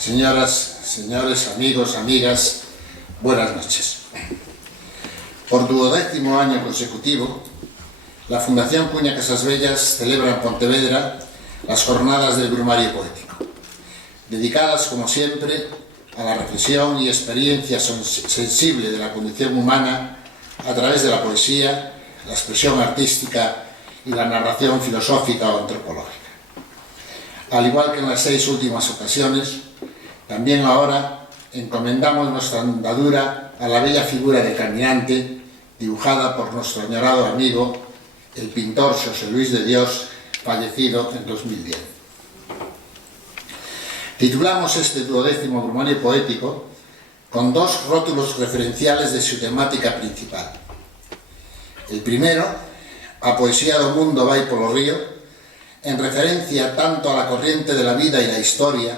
Señoras, señores, amigos, amigas, buenas noches. Por 12º año consecutivo, la Fundación Cuña Casasbellas celebra en Pontevedra las jornadas del Brumario Poético, dedicadas, como siempre, a la reflexión y experiencia sensible de la condición humana a través de la poesía, la expresión artística y la narración filosófica o antropológica. Al igual que en las 6 últimas ocasiones, también ahora encomendamos nuestra andadura a la bella figura de caminante dibujada por nuestro añorado amigo, el pintor José Luis de Dios, fallecido en 2010. Titulamos este 12º Brumario Poético con 2 rótulos referenciales de su temática principal. El primero, A poesía do mundo vai polo río, en referencia tanto a la corriente de la vida y la historia,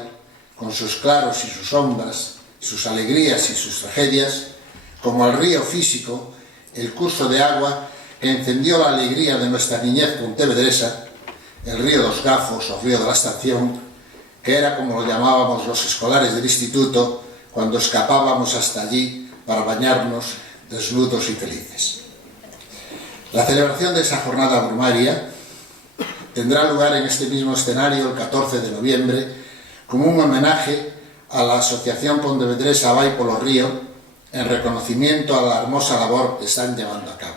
con sus claros y sus sombras, sus alegrías y sus tragedias, como al río físico, el curso de agua que encendió la alegría de nuestra niñez pontevedresa, el río dos Gafos o río de la Estación, que era como lo llamábamos los escolares del instituto cuando escapábamos hasta allí para bañarnos desnudos y felices. La celebración de esa jornada brumaria tendrá lugar en este mismo escenario el 14 de noviembre como un homenaje a la Asociación Pontevedresa Vai polo Río en reconocimiento a la hermosa labor que están llevando a cabo.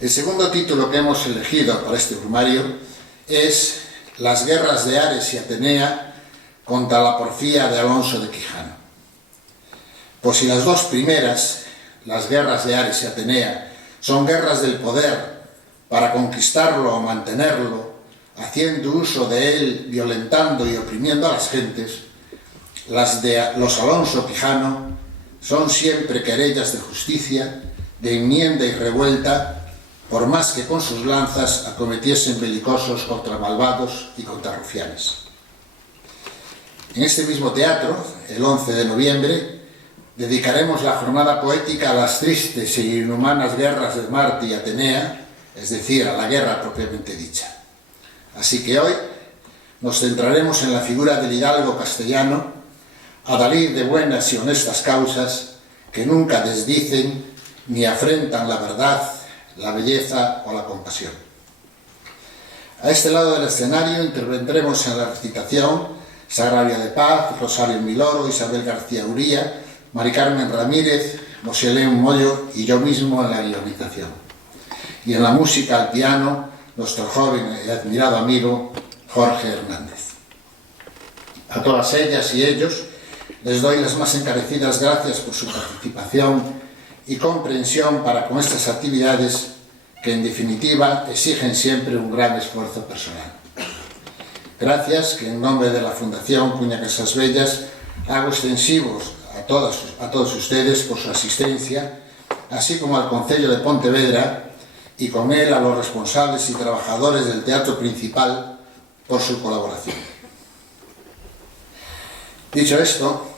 El segundo título que hemos elegido para este brumario es Las guerras de Ares y Atenea contra la porfía de Alonso de Quijano. Pues si las 2 primeras, las guerras de Ares y Atenea, son guerras del poder para conquistarlo o mantenerlo, haciendo uso de él, violentando y oprimiendo a las gentes, las de los Alonso Quijano son siempre querellas de justicia, de enmienda y revuelta, por más que con sus lanzas acometiesen belicosos contra malvados y contra rufianes. En este mismo teatro, el 11 de noviembre, dedicaremos la jornada poética a las tristes e inhumanas guerras de Marte y Atenea, es decir, a la guerra propiamente dicha. Así que hoy nos centraremos en la figura del hidalgo castellano, adalid de buenas y honestas causas que nunca desdicen ni afrentan la verdad, la belleza o la compasión. A este lado del escenario intervendremos en la recitación Sagrario de Paz, Rosario Miloro, Isabel García Uría, Mari Carmen Ramírez, Moselén Mollo y yo mismo en la guionización. Y en la música al piano, nuestro joven y admirado amigo Jorge Hernández. A todas ellas y ellos les doy las más encarecidas gracias por su participación y comprensión para con estas actividades que en definitiva exigen siempre un gran esfuerzo personal. Gracias que en nombre de la Fundación Cuña Casasbellas hago extensivos a todos ustedes por su asistencia, así como al Concello de Pontevedra y con él a los responsables y trabajadores del Teatro Principal por su colaboración. Dicho esto,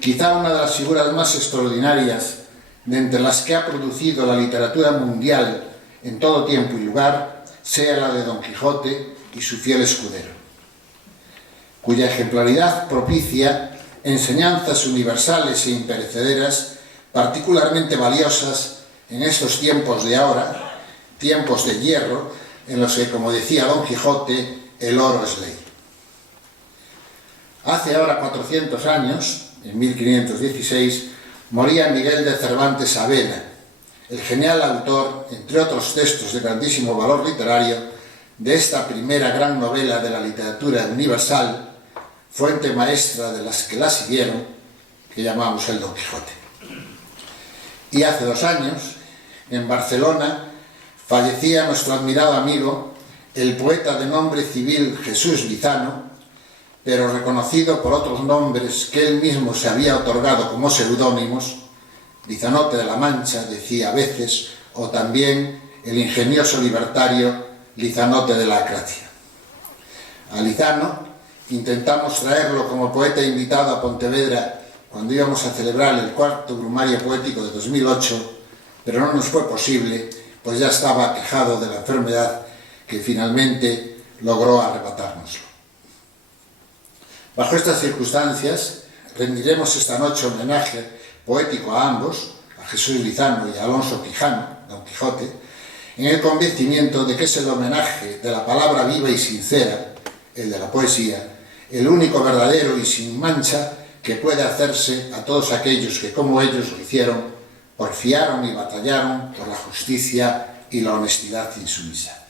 quizá una de las figuras más extraordinarias de entre las que ha producido la literatura mundial en todo tiempo y lugar sea la de Don Quijote y su fiel escudero, cuya ejemplaridad propicia enseñanzas universales e imperecederas particularmente valiosas en estos tiempos de ahora, tiempos de hierro, en los que, como decía Don Quijote, el oro es ley. Hace ahora 400 años, en 1516, moría Miguel de Cervantes Saavedra, el genial autor, entre otros textos de grandísimo valor literario, de esta primera gran novela de la literatura universal, fuente maestra de las que la siguieron, que llamamos el Don Quijote. Y hace 2 años, en Barcelona, fallecía nuestro admirado amigo, el poeta de nombre civil Jesús Lizano, pero reconocido por otros nombres que él mismo se había otorgado como seudónimos, Lizanote de la Mancha, decía a veces, o también el ingenioso libertario Lizanote de la Acracia. A Lizano intentamos traerlo como poeta invitado a Pontevedra cuando íbamos a celebrar el 4º Brumario Poético de 2008, pero no nos fue posible, pues ya estaba aquejado de la enfermedad que finalmente logró arrebatárnoslo. Bajo estas circunstancias, rendiremos esta noche homenaje poético a ambos, a Jesús Lizano y a Alonso Quijano, Don Quijote, en el convencimiento de que es el homenaje de la palabra viva y sincera, el de la poesía, el único verdadero y sin mancha que puede hacerse a todos aquellos que, como ellos lo hicieron, porfiaron y batallaron por la justicia y la honestidad insumisa.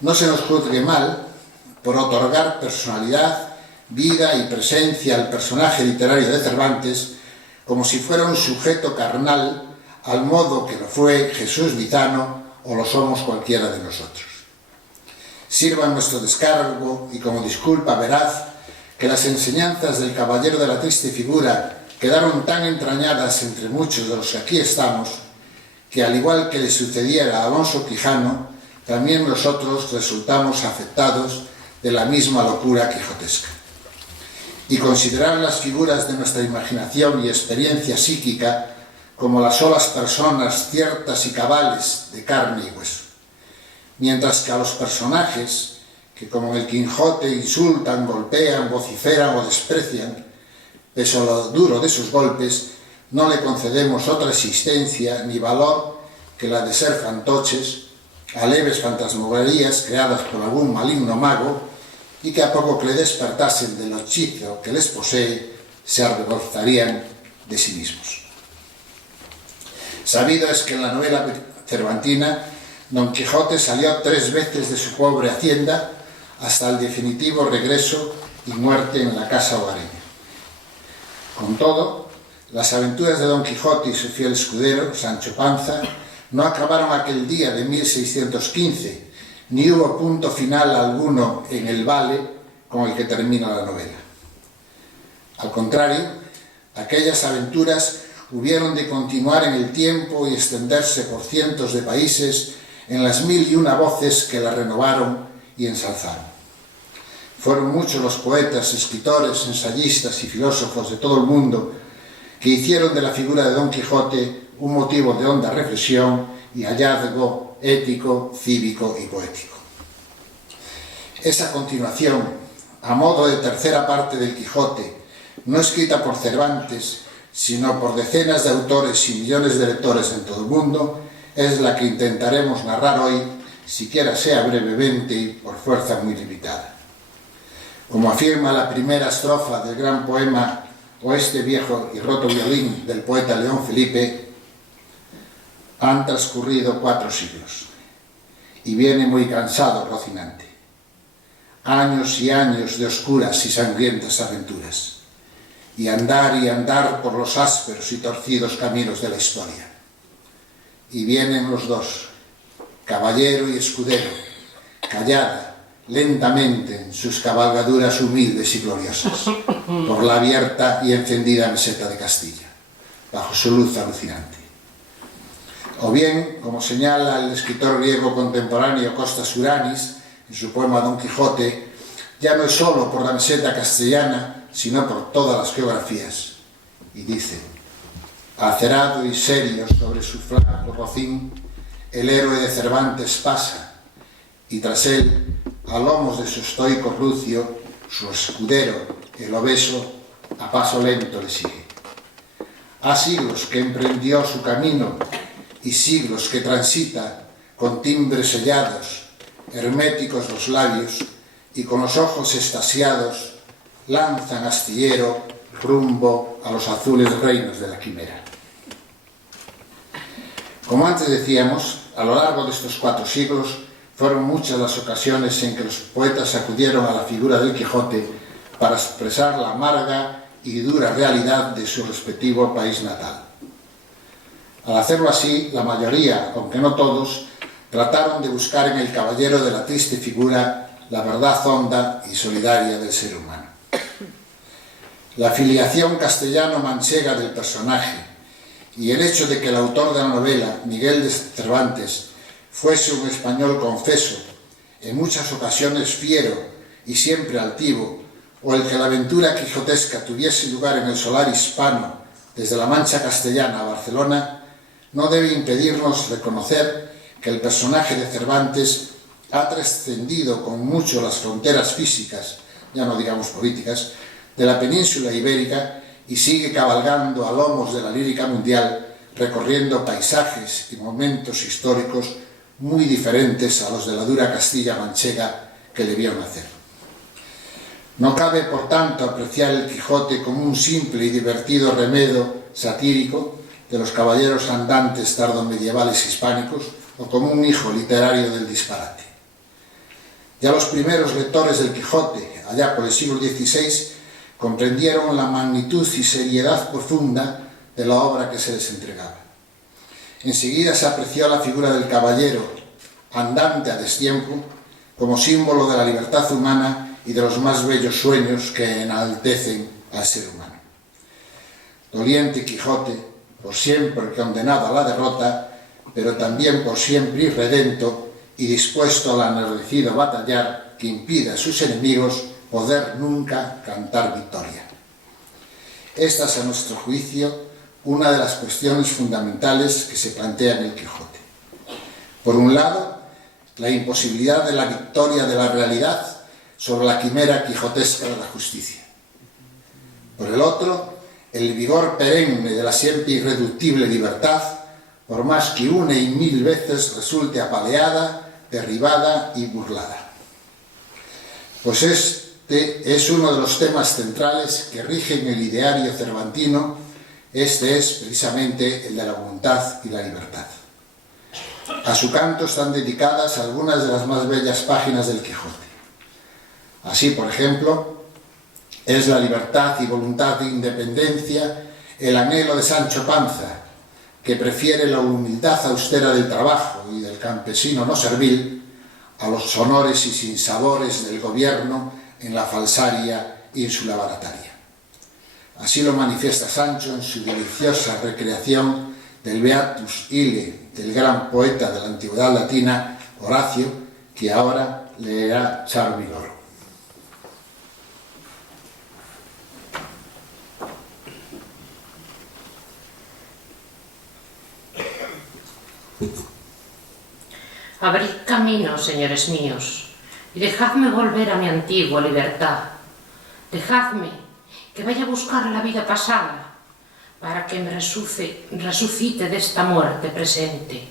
No se nos juzgue mal por otorgar personalidad, vida y presencia al personaje literario de Cervantes como si fuera un sujeto carnal al modo que lo fue Jesús Lizano o lo somos cualquiera de nosotros. Sirva en nuestro descargo y como disculpa veraz que las enseñanzas del caballero de la triste figura quedaron tan entrañadas entre muchos de los que aquí estamos, que al igual que le sucediera a Alonso Quijano, también nosotros resultamos afectados de la misma locura quijotesca. Y considerar las figuras de nuestra imaginación y experiencia psíquica como las solas personas ciertas y cabales de carne y hueso. Mientras que a los personajes, que como en el Quijote insultan, golpean, vociferan o desprecian, pese a lo duro de sus golpes, no le concedemos otra existencia ni valor que la de ser fantoches, a leves fantasmagorías creadas por algún maligno mago y que a poco que le despertasen del hechizo que les posee, se avergonzarían de sí mismos. Sabido es que en la novela cervantina Don Quijote salió 3 veces de su pobre hacienda hasta el definitivo regreso y muerte en la casa hogareña. Con todo, las aventuras de Don Quijote y su fiel escudero, Sancho Panza, no acabaron aquel día de 1615, ni hubo punto final alguno en el vale con el que termina la novela. Al contrario, aquellas aventuras hubieron de continuar en el tiempo y extenderse por cientos de países en las 1001 voces que la renovaron y ensalzaron. Fueron muchos los poetas, escritores, ensayistas y filósofos de todo el mundo que hicieron de la figura de Don Quijote un motivo de honda reflexión y hallazgo ético, cívico y poético. Esa continuación, a modo de tercera parte del Quijote, no escrita por Cervantes, sino por decenas de autores y millones de lectores en todo el mundo, es la que intentaremos narrar hoy, siquiera sea brevemente y por fuerza muy limitada. Como afirma la primera estrofa del gran poema O este viejo y roto violín del poeta León Felipe, han transcurrido 4 siglos y viene muy cansado Rocinante. Años y años de oscuras y sangrientas aventuras y andar por los ásperos y torcidos caminos de la historia. Y vienen los dos, caballero y escudero, callada, lentamente en sus cabalgaduras humildes y gloriosas, por la abierta y encendida meseta de Castilla, bajo su luz alucinante. O bien, como señala el escritor griego contemporáneo Costas Uranis, en su poema Don Quijote, ya no es solo por la meseta castellana, sino por todas las geografías. Y dice: acerado y serio sobre su flanco rocín, el héroe de Cervantes pasa, y tras él, a lomos de su estoico rucio, su escudero, el obeso, a paso lento le sigue. Ha siglos que emprendió su camino, y siglos que transita con timbres sellados, herméticos los labios, y con los ojos extasiados, lanzan astillero rumbo a los azules reinos de la quimera. Como antes decíamos, a lo largo de estos 4 siglos fueron muchas las ocasiones en que los poetas acudieron a la figura del Quijote para expresar la amarga y dura realidad de su respectivo país natal. Al hacerlo así, la mayoría, aunque no todos, trataron de buscar en el caballero de la triste figura la verdad honda y solidaria del ser humano. La filiación castellano-manchega del personaje y el hecho de que el autor de la novela, Miguel de Cervantes, fuese un español confeso, en muchas ocasiones fiero y siempre altivo, o el que la aventura quijotesca tuviese lugar en el solar hispano, desde la Mancha castellana a Barcelona, no debe impedirnos reconocer que el personaje de Cervantes ha trascendido con mucho las fronteras físicas, ya no digamos políticas, de la península ibérica y sigue cabalgando a lomos de la lírica mundial, recorriendo paisajes y momentos históricos muy diferentes a los de la dura Castilla manchega que le vio nacer. No cabe, por tanto, apreciar el Quijote como un simple y divertido remedo satírico de los caballeros andantes tardomedievales hispánicos o como un hijo literario del disparate. Ya los primeros lectores del Quijote, allá por el siglo XVI, comprendieron la magnitud y seriedad profunda de la obra que se les entregaba. Enseguida se apreció la figura del caballero andante a destiempo como símbolo de la libertad humana y de los más bellos sueños que enaltecen al ser humano. Doliente Quijote, por siempre condenado a la derrota, pero también por siempre irredento y dispuesto al enardecido batallar que impide a sus enemigos poder nunca cantar victoria. Esta es, a nuestro juicio, una de las cuestiones fundamentales que se plantea en el Quijote. Por un lado, la imposibilidad de la victoria de la realidad sobre la quimera quijotesca de la justicia. Por el otro, el vigor perenne de la siempre irreductible libertad, por más que una y mil veces resulte apaleada, derribada y burlada. Pues este es uno de los temas centrales que rigen el ideario cervantino. Este es precisamente el de la voluntad y la libertad. A su canto están dedicadas algunas de las más bellas páginas del Quijote. Así, por ejemplo, es la libertad y voluntad de independencia el anhelo de Sancho Panza, que prefiere la humildad austera del trabajo y del campesino no servil a los honores y sinsabores del gobierno en la falsaria ínsula barataria. Así lo manifiesta Sancho en su deliciosa recreación del Beatus Ille del gran poeta de la antigüedad latina, Horacio, que ahora leerá Charmi Loro. Abrid camino, señores míos, y dejadme volver a mi antigua libertad. Dejadme que vaya a buscar la vida pasada, para que me resucite de esta muerte presente.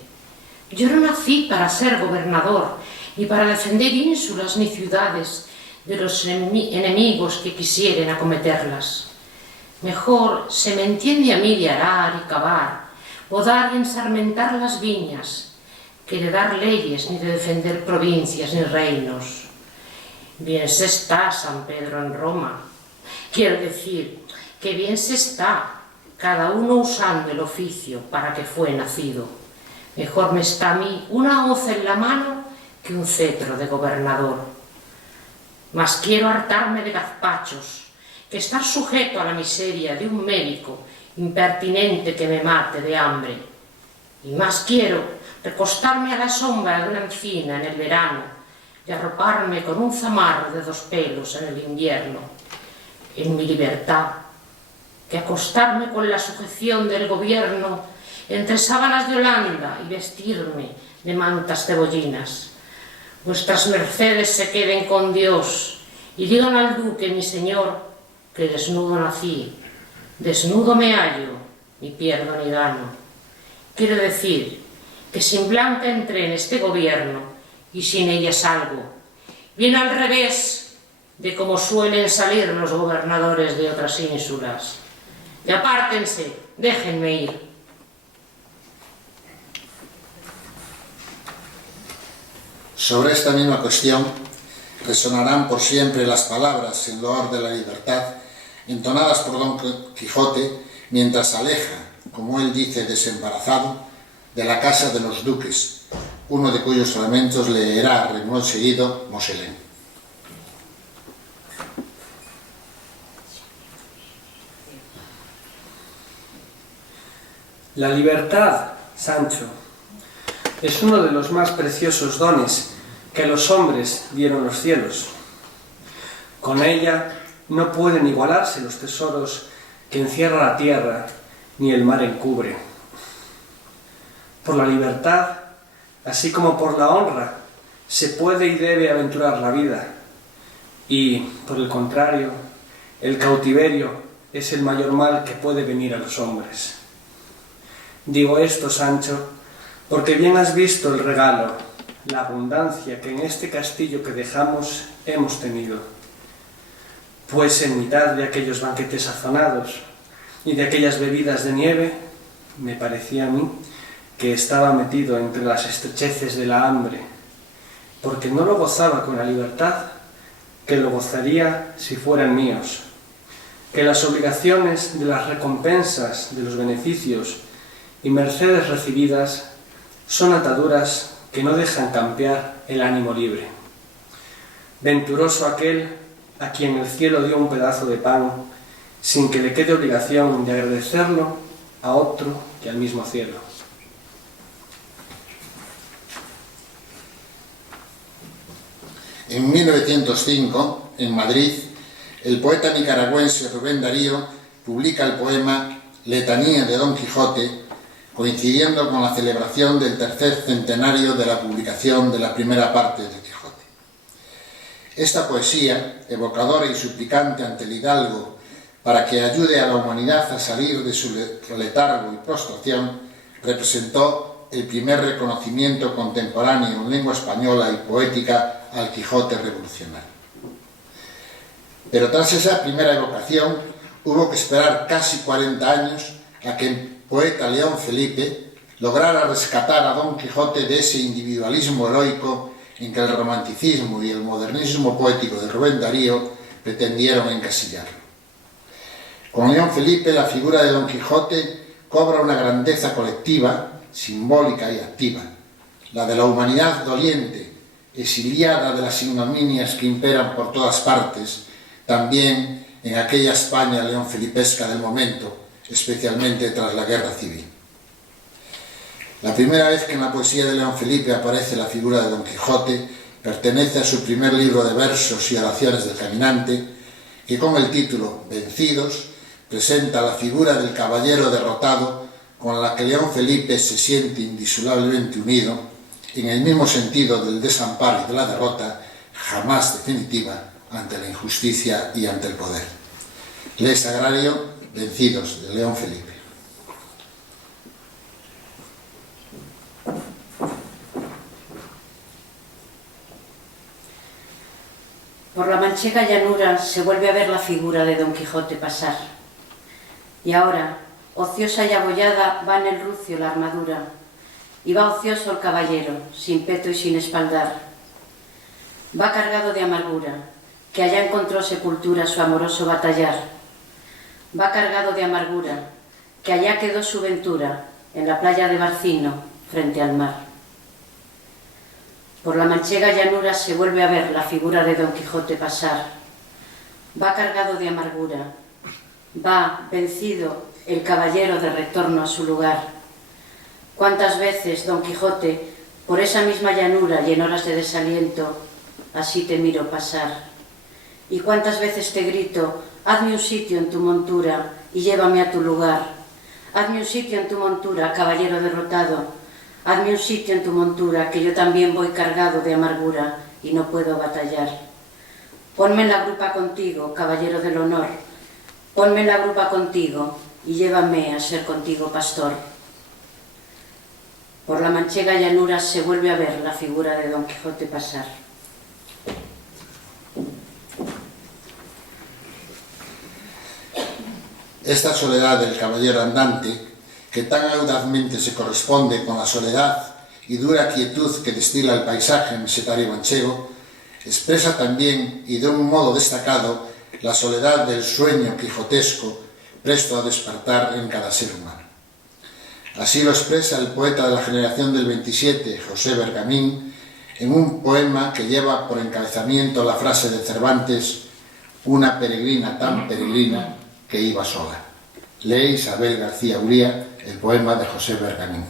Yo no nací para ser gobernador, ni para defender ínsulas ni ciudades de los enemigos que quisieren acometerlas. Mejor se me entiende a mí de arar y cavar, podar y ensarmentar las viñas, que de dar leyes, ni de defender provincias ni reinos. Bien se está San Pedro en Roma. Quiero decir, que bien se está, cada uno usando el oficio para que fue nacido. Mejor me está a mí una hoz en la mano que un cetro de gobernador. Mas quiero hartarme de gazpachos, que estar sujeto a la miseria de un médico impertinente que me mate de hambre. Y más quiero recostarme a la sombra de una encina en el verano y arroparme con un zamarro de 2 pelos en el invierno, en mi libertad, que acostarme con la sujeción del gobierno entre sábanas de Holanda y vestirme de mantas cebollinas. Vuestras mercedes se queden con Dios y digan al duque, mi señor, que desnudo nací, desnudo me hallo, ni pierdo ni gano. Quiero decir que sin Blanca entré en este gobierno y sin ella salgo, bien al revés de como suelen salir los gobernadores de otras ínsulas. Y apártense, déjenme ir. Sobre esta misma cuestión resonarán por siempre las palabras en loor de la libertad entonadas por Don Quijote mientras aleja, como él dice, desembarazado, de la casa de los duques, uno de cuyos fragmentos leerá renglón seguido Moselén. La libertad, Sancho, es uno de los más preciosos dones que a los hombres dieron los cielos. Con ella no pueden igualarse los tesoros que encierra la tierra ni el mar encubre. Por la libertad, así como por la honra, se puede y debe aventurar la vida, Y, por el contrario, el cautiverio es el mayor mal que puede venir a los hombres. Digo esto, Sancho, porque bien has visto el regalo, la abundancia que en este castillo que dejamos hemos tenido. Pues en mitad de aquellos banquetes sazonados y de aquellas bebidas de nieve, me parecía a mí que estaba metido entre las estrecheces de la hambre, porque no lo gozaba con la libertad que lo gozaría si fueran míos, que las obligaciones de las recompensas de los beneficios y mercedes recibidas son ataduras que no dejan campear el ánimo libre. Venturoso aquel a quien el cielo dio un pedazo de pan sin que le quede obligación de agradecerlo a otro que al mismo cielo. En 1905, en Madrid, el poeta nicaragüense Rubén Darío publica el poema Letanía de Don Quijote, coincidiendo con la celebración del tercer centenario de la publicación de la primera parte de Quijote. Esta poesía, evocadora y suplicante ante el hidalgo para que ayude a la humanidad a salir de su letargo y prostración, representó el primer reconocimiento contemporáneo en lengua española y poética al Quijote revolucionario. Pero tras esa primera evocación hubo que esperar casi 40 años a que el poeta León Felipe lograra rescatar a Don Quijote de ese individualismo heroico en que el romanticismo y el modernismo poético de Rubén Darío pretendieron encasillarlo. Con León Felipe la figura de Don Quijote cobra una grandeza colectiva, simbólica y activa, la de la humanidad doliente, exiliada de las ignominias que imperan por todas partes, también en aquella España leonfelipesca del momento, especialmente tras la Guerra Civil. La primera vez que en la poesía de León Felipe aparece la figura de Don Quijote pertenece a su primer libro de versos y oraciones del caminante, que con el título Vencidos presenta la figura del caballero derrotado con la que León Felipe se siente indisolublemente unido, en el mismo sentido del desamparo y de la derrota, jamás definitiva, ante la injusticia y ante el poder. Les Agrario, Vencidos, de León Felipe. Por la manchega llanura se vuelve a ver la figura de Don Quijote pasar. Y ahora, ociosa y abollada, va en el rucio la armadura, y va ocioso el caballero, sin peto y sin espaldar. Va cargado de amargura, que allá encontró sepultura su amoroso batallar. Va cargado de amargura, que allá quedó su ventura, en la playa de Barcino, frente al mar. Por la manchega llanura se vuelve a ver la figura de Don Quijote pasar. Va cargado de amargura, va, vencido, el caballero de retorno a su lugar. Cuántas veces, Don Quijote, por esa misma llanura y en horas de desaliento, así te miro pasar. Y cuántas veces te grito, hazme un sitio en tu montura y llévame a tu lugar. Hazme un sitio en tu montura, caballero derrotado. Hazme un sitio en tu montura, que yo también voy cargado de amargura y no puedo batallar. Ponme en la grupa contigo, caballero del honor. Ponme en la grupa contigo y llévame a ser contigo pastor. Por la manchega llanura se vuelve a ver la figura de Don Quijote pasar. Esta soledad del caballero andante, que tan audazmente se corresponde con la soledad y dura quietud que destila el paisaje mesetario manchego, expresa también, y de un modo destacado, la soledad del sueño quijotesco presto a despertar en cada ser humano. Así lo expresa el poeta de la generación del 27, José Bergamín, en un poema que lleva por encabezamiento la frase de Cervantes: una peregrina tan peregrina que iba sola. Lee Isabel García Uría el poema de José Bergamín.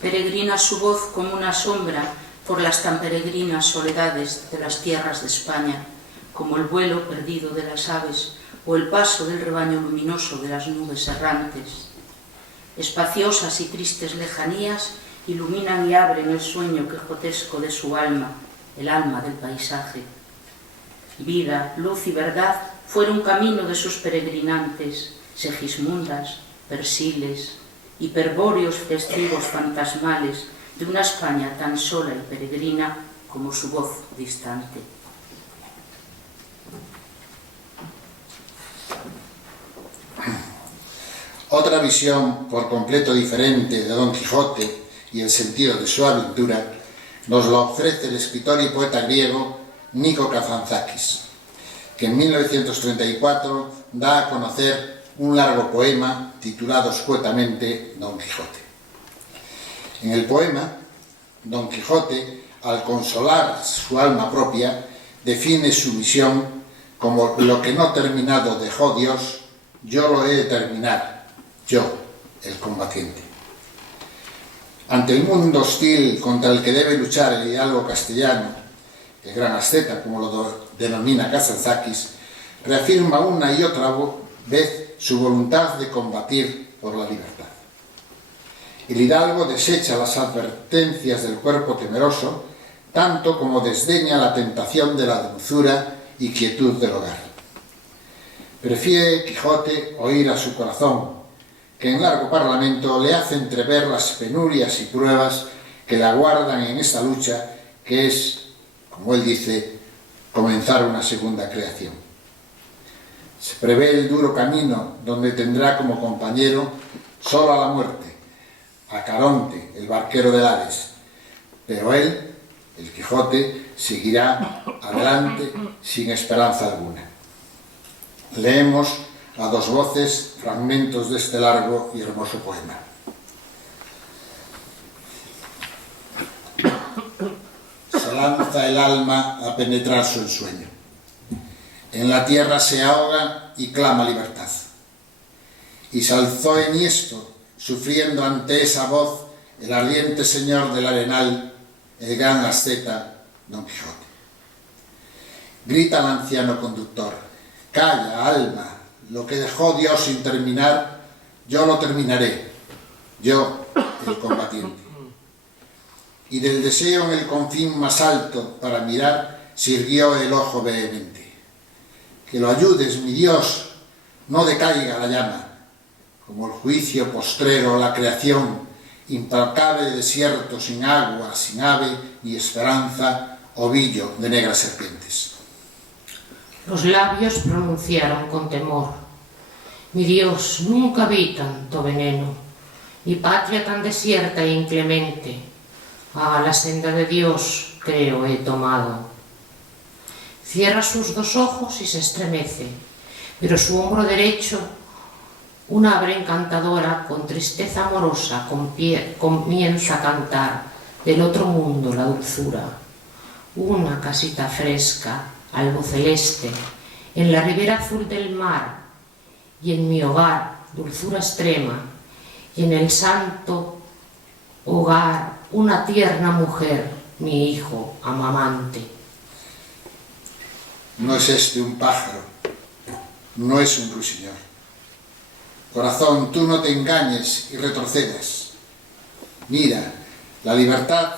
Peregrina su voz como una sombra por las tan peregrinas soledades de las tierras de España, como el vuelo perdido de las aves o el paso del rebaño luminoso de las nubes errantes. espaciosas y tristes lejanías iluminan y abren el sueño quijotesco de su alma, el alma del paisaje. Vida, luz y verdad fueron camino de sus peregrinantes, Segismundas, Persiles, hiperbóreos festivos fantasmales de una España tan sola y peregrina como su voz distante. Otra visión por completo diferente de Don Quijote y el sentido de su aventura nos lo ofrece el escritor y poeta griego Nikos Kazantzakis, que en 1934 da a conocer un largo poema titulado escuetamente Don Quijote. En el poema, Don Quijote, al consolar su alma propia, define su misión como: lo que no terminado dejó Dios, yo lo he de terminar, yo, el combatiente. Ante el mundo hostil contra el que debe luchar el hidalgo castellano, el gran asceta, como lo denomina Kazantzakis, reafirma una y otra vez su voluntad de combatir por la libertad. El hidalgo desecha las advertencias del cuerpo temeroso, tanto como desdeña la tentación de la dulzura y quietud del hogar. Prefiere Quijote oír a su corazón, que en largo parlamento le hace entrever las penurias y pruebas que le aguardan en esta lucha, que es, como él dice, comenzar una segunda creación. Se prevé el duro camino donde tendrá como compañero solo a la muerte, a Caronte, el barquero del Hades, pero él, el Quijote, seguirá adelante sin esperanza alguna. Leemos a dos voces fragmentos de este largo y hermoso poema. Se lanza el alma a penetrar su ensueño. En la tierra se ahoga y clama libertad. Y se alzó enhiesto, sufriendo ante esa voz, el ardiente señor del arenal, el gran asceta Don Quijote. Grita el anciano conductor: calla, alma, lo que dejó Dios sin terminar, yo lo terminaré, yo, el combatiente. Y del deseo en el confín más alto para mirar, sirvió el ojo vehemente. Que lo ayudes, mi Dios, no decaiga la llama, como el juicio postrero, la creación, implacable desierto sin agua, sin ave ni esperanza, ovillo de negras serpientes. Los labios pronunciaron con temor: mi Dios, nunca vi tanto veneno, mi patria tan desierta e inclemente, a la senda de Dios creo he tomado. Cierra sus dos ojos y se estremece, pero su hombro derecho, una ave encantadora, con tristeza amorosa, comienza a cantar del otro mundo la dulzura. Una casita fresca, algo celeste, en la ribera azul del mar, y en mi hogar, dulzura extrema, y en el santo hogar, una tierna mujer, mi hijo amamante. No es este un pájaro, no es un ruiseñor. Corazón, tú no te engañes y retrocedas. Mira, la libertad,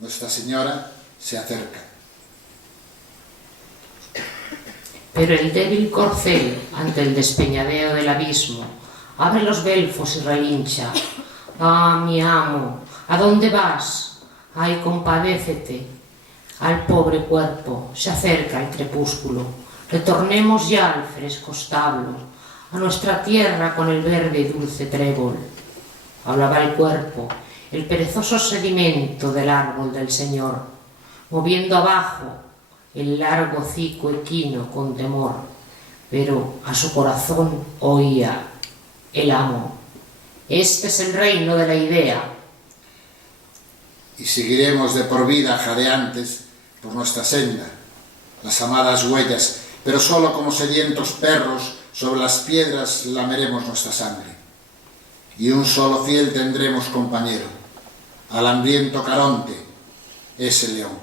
Nuestra Señora, se acerca. Pero el débil corcel, ante el despeñadero del abismo, abre los belfos y relincha. Ah, mi amo, ¿a dónde vas? Ay, compadécete. Al pobre cuerpo se acerca el crepúsculo. Retornemos ya al fresco establo, a nuestra tierra con el verde y dulce trébol. Hablaba el cuerpo, el perezoso sedimento del árbol del Señor, moviendo abajo el largo hocico equino con temor, pero a su corazón oía el amo: este es el reino de la idea. Y seguiremos de por vida jadeantes por nuestra senda, las amadas huellas, pero solo como sedientos perros sobre las piedras lameremos nuestra sangre. Y un solo fiel tendremos compañero, al hambriento Caronte, ese león.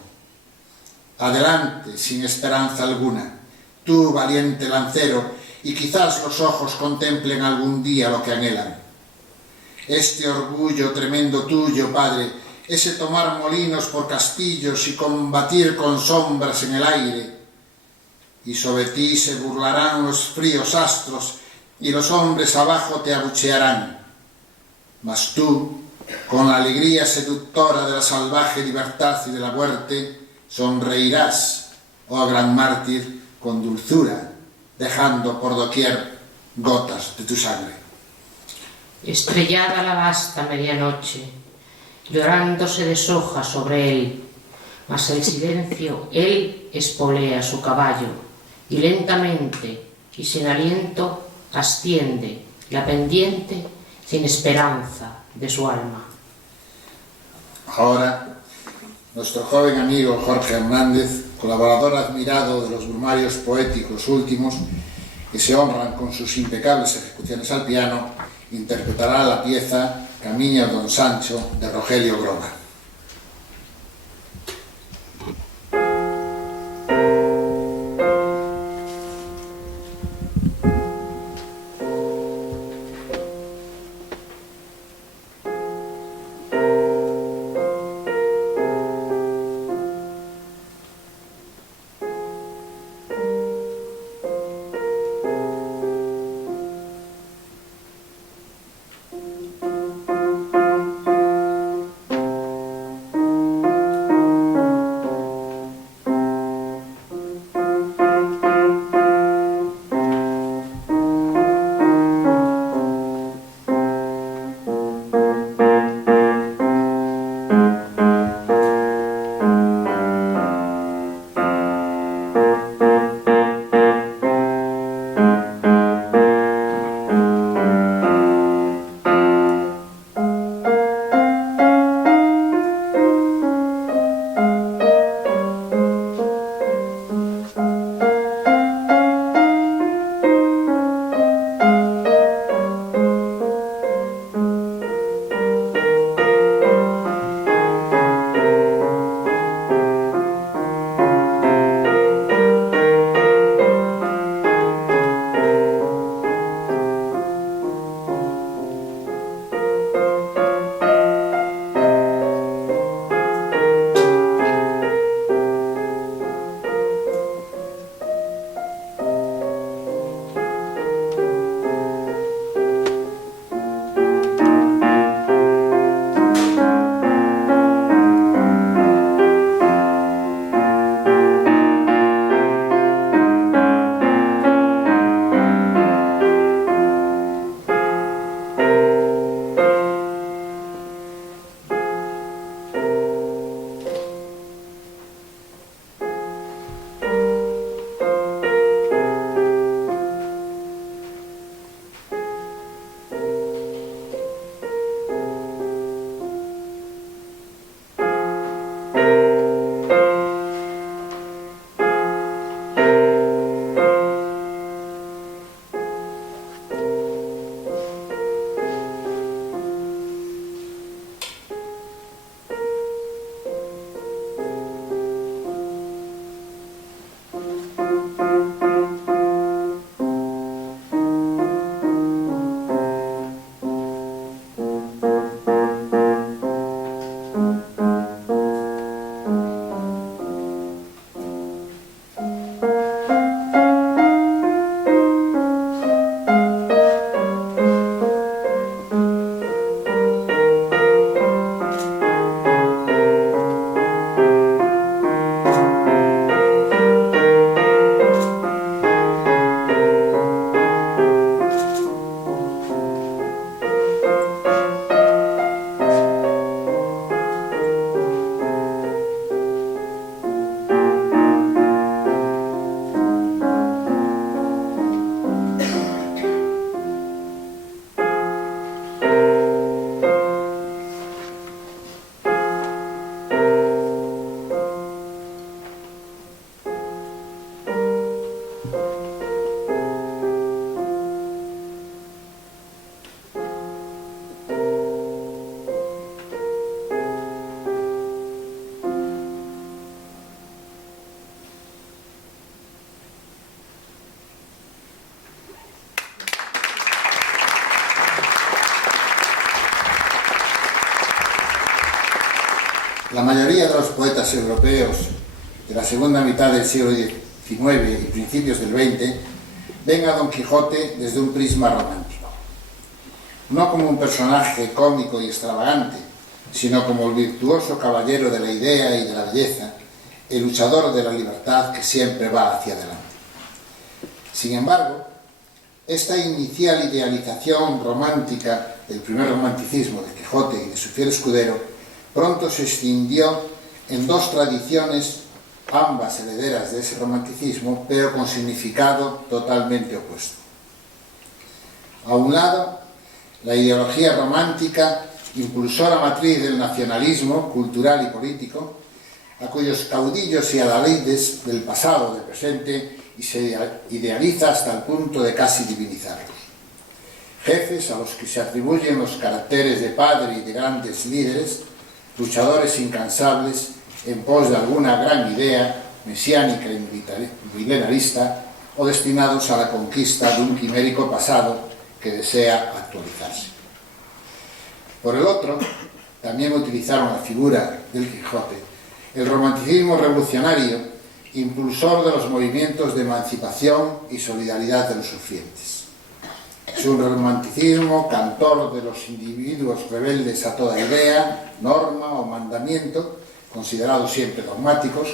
Adelante, sin esperanza alguna, tú, valiente lancero, y quizás los ojos contemplen algún día lo que anhelan. este orgullo tremendo tuyo, Padre, ese tomar molinos por castillos y combatir con sombras en el aire. Y sobre ti se burlarán los fríos astros y los hombres abajo te abuchearán. Mas tú, con la alegría seductora de la salvaje libertad y de la muerte, sonreirás, oh gran mártir, con dulzura, dejando por doquier gotas de tu sangre. Estrellada la vasta medianoche, llorando se deshoja sobre él, mas el silencio él espolea su caballo, y lentamente y sin aliento asciende la pendiente sin esperanza de su alma. Ahora, nuestro joven amigo Jorge Hernández, colaborador admirado de los brumarios poéticos últimos, que se honran con sus impecables ejecuciones al piano, interpretará la pieza Camiño don Sancho de Rogelio Groba. la mayoría de los poetas europeos de la segunda mitad del siglo XIX y principios del XX ven a Don Quijote desde un prisma romántico. No como un personaje cómico y extravagante, sino como el virtuoso caballero de la idea y de la belleza, el luchador de la libertad que siempre va hacia adelante. Sin embargo, esta inicial idealización romántica del primer romanticismo de Quijote y de su fiel escudero pronto se extinguió en dos tradiciones, ambas herederas de ese romanticismo, pero con significado totalmente opuesto. A un lado, la ideología romántica, impulsora matriz del nacionalismo cultural y político, a cuyos caudillos y adalides del pasado, del presente, y se idealiza hasta el punto de casi divinizarlos. Jefes a los que se atribuyen los caracteres de padre y de grandes líderes, luchadores incansables en pos de alguna gran idea mesiánica y milenarista, o destinados a la conquista de un quimérico pasado que desea actualizarse. Por el otro, también utilizaron la figura del Quijote, el romanticismo revolucionario, impulsor de los movimientos de emancipación y solidaridad de los sufrientes. Es un romanticismo cantor de los individuos rebeldes a toda idea, norma o mandamiento, considerados siempre dogmáticos,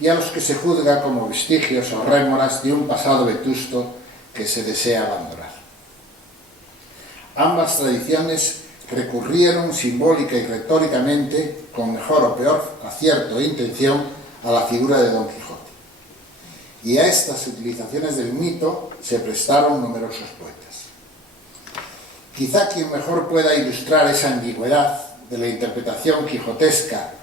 y a los que se juzga como vestigios o rémoras de un pasado vetusto que se desea abandonar. Ambas tradiciones recurrieron simbólica y retóricamente, con mejor o peor acierto e intención, a la figura de Don Quijote. Y a estas utilizaciones del mito se prestaron numerosos poetas. Quizá quien mejor pueda ilustrar esa ambigüedad de la interpretación quijotesca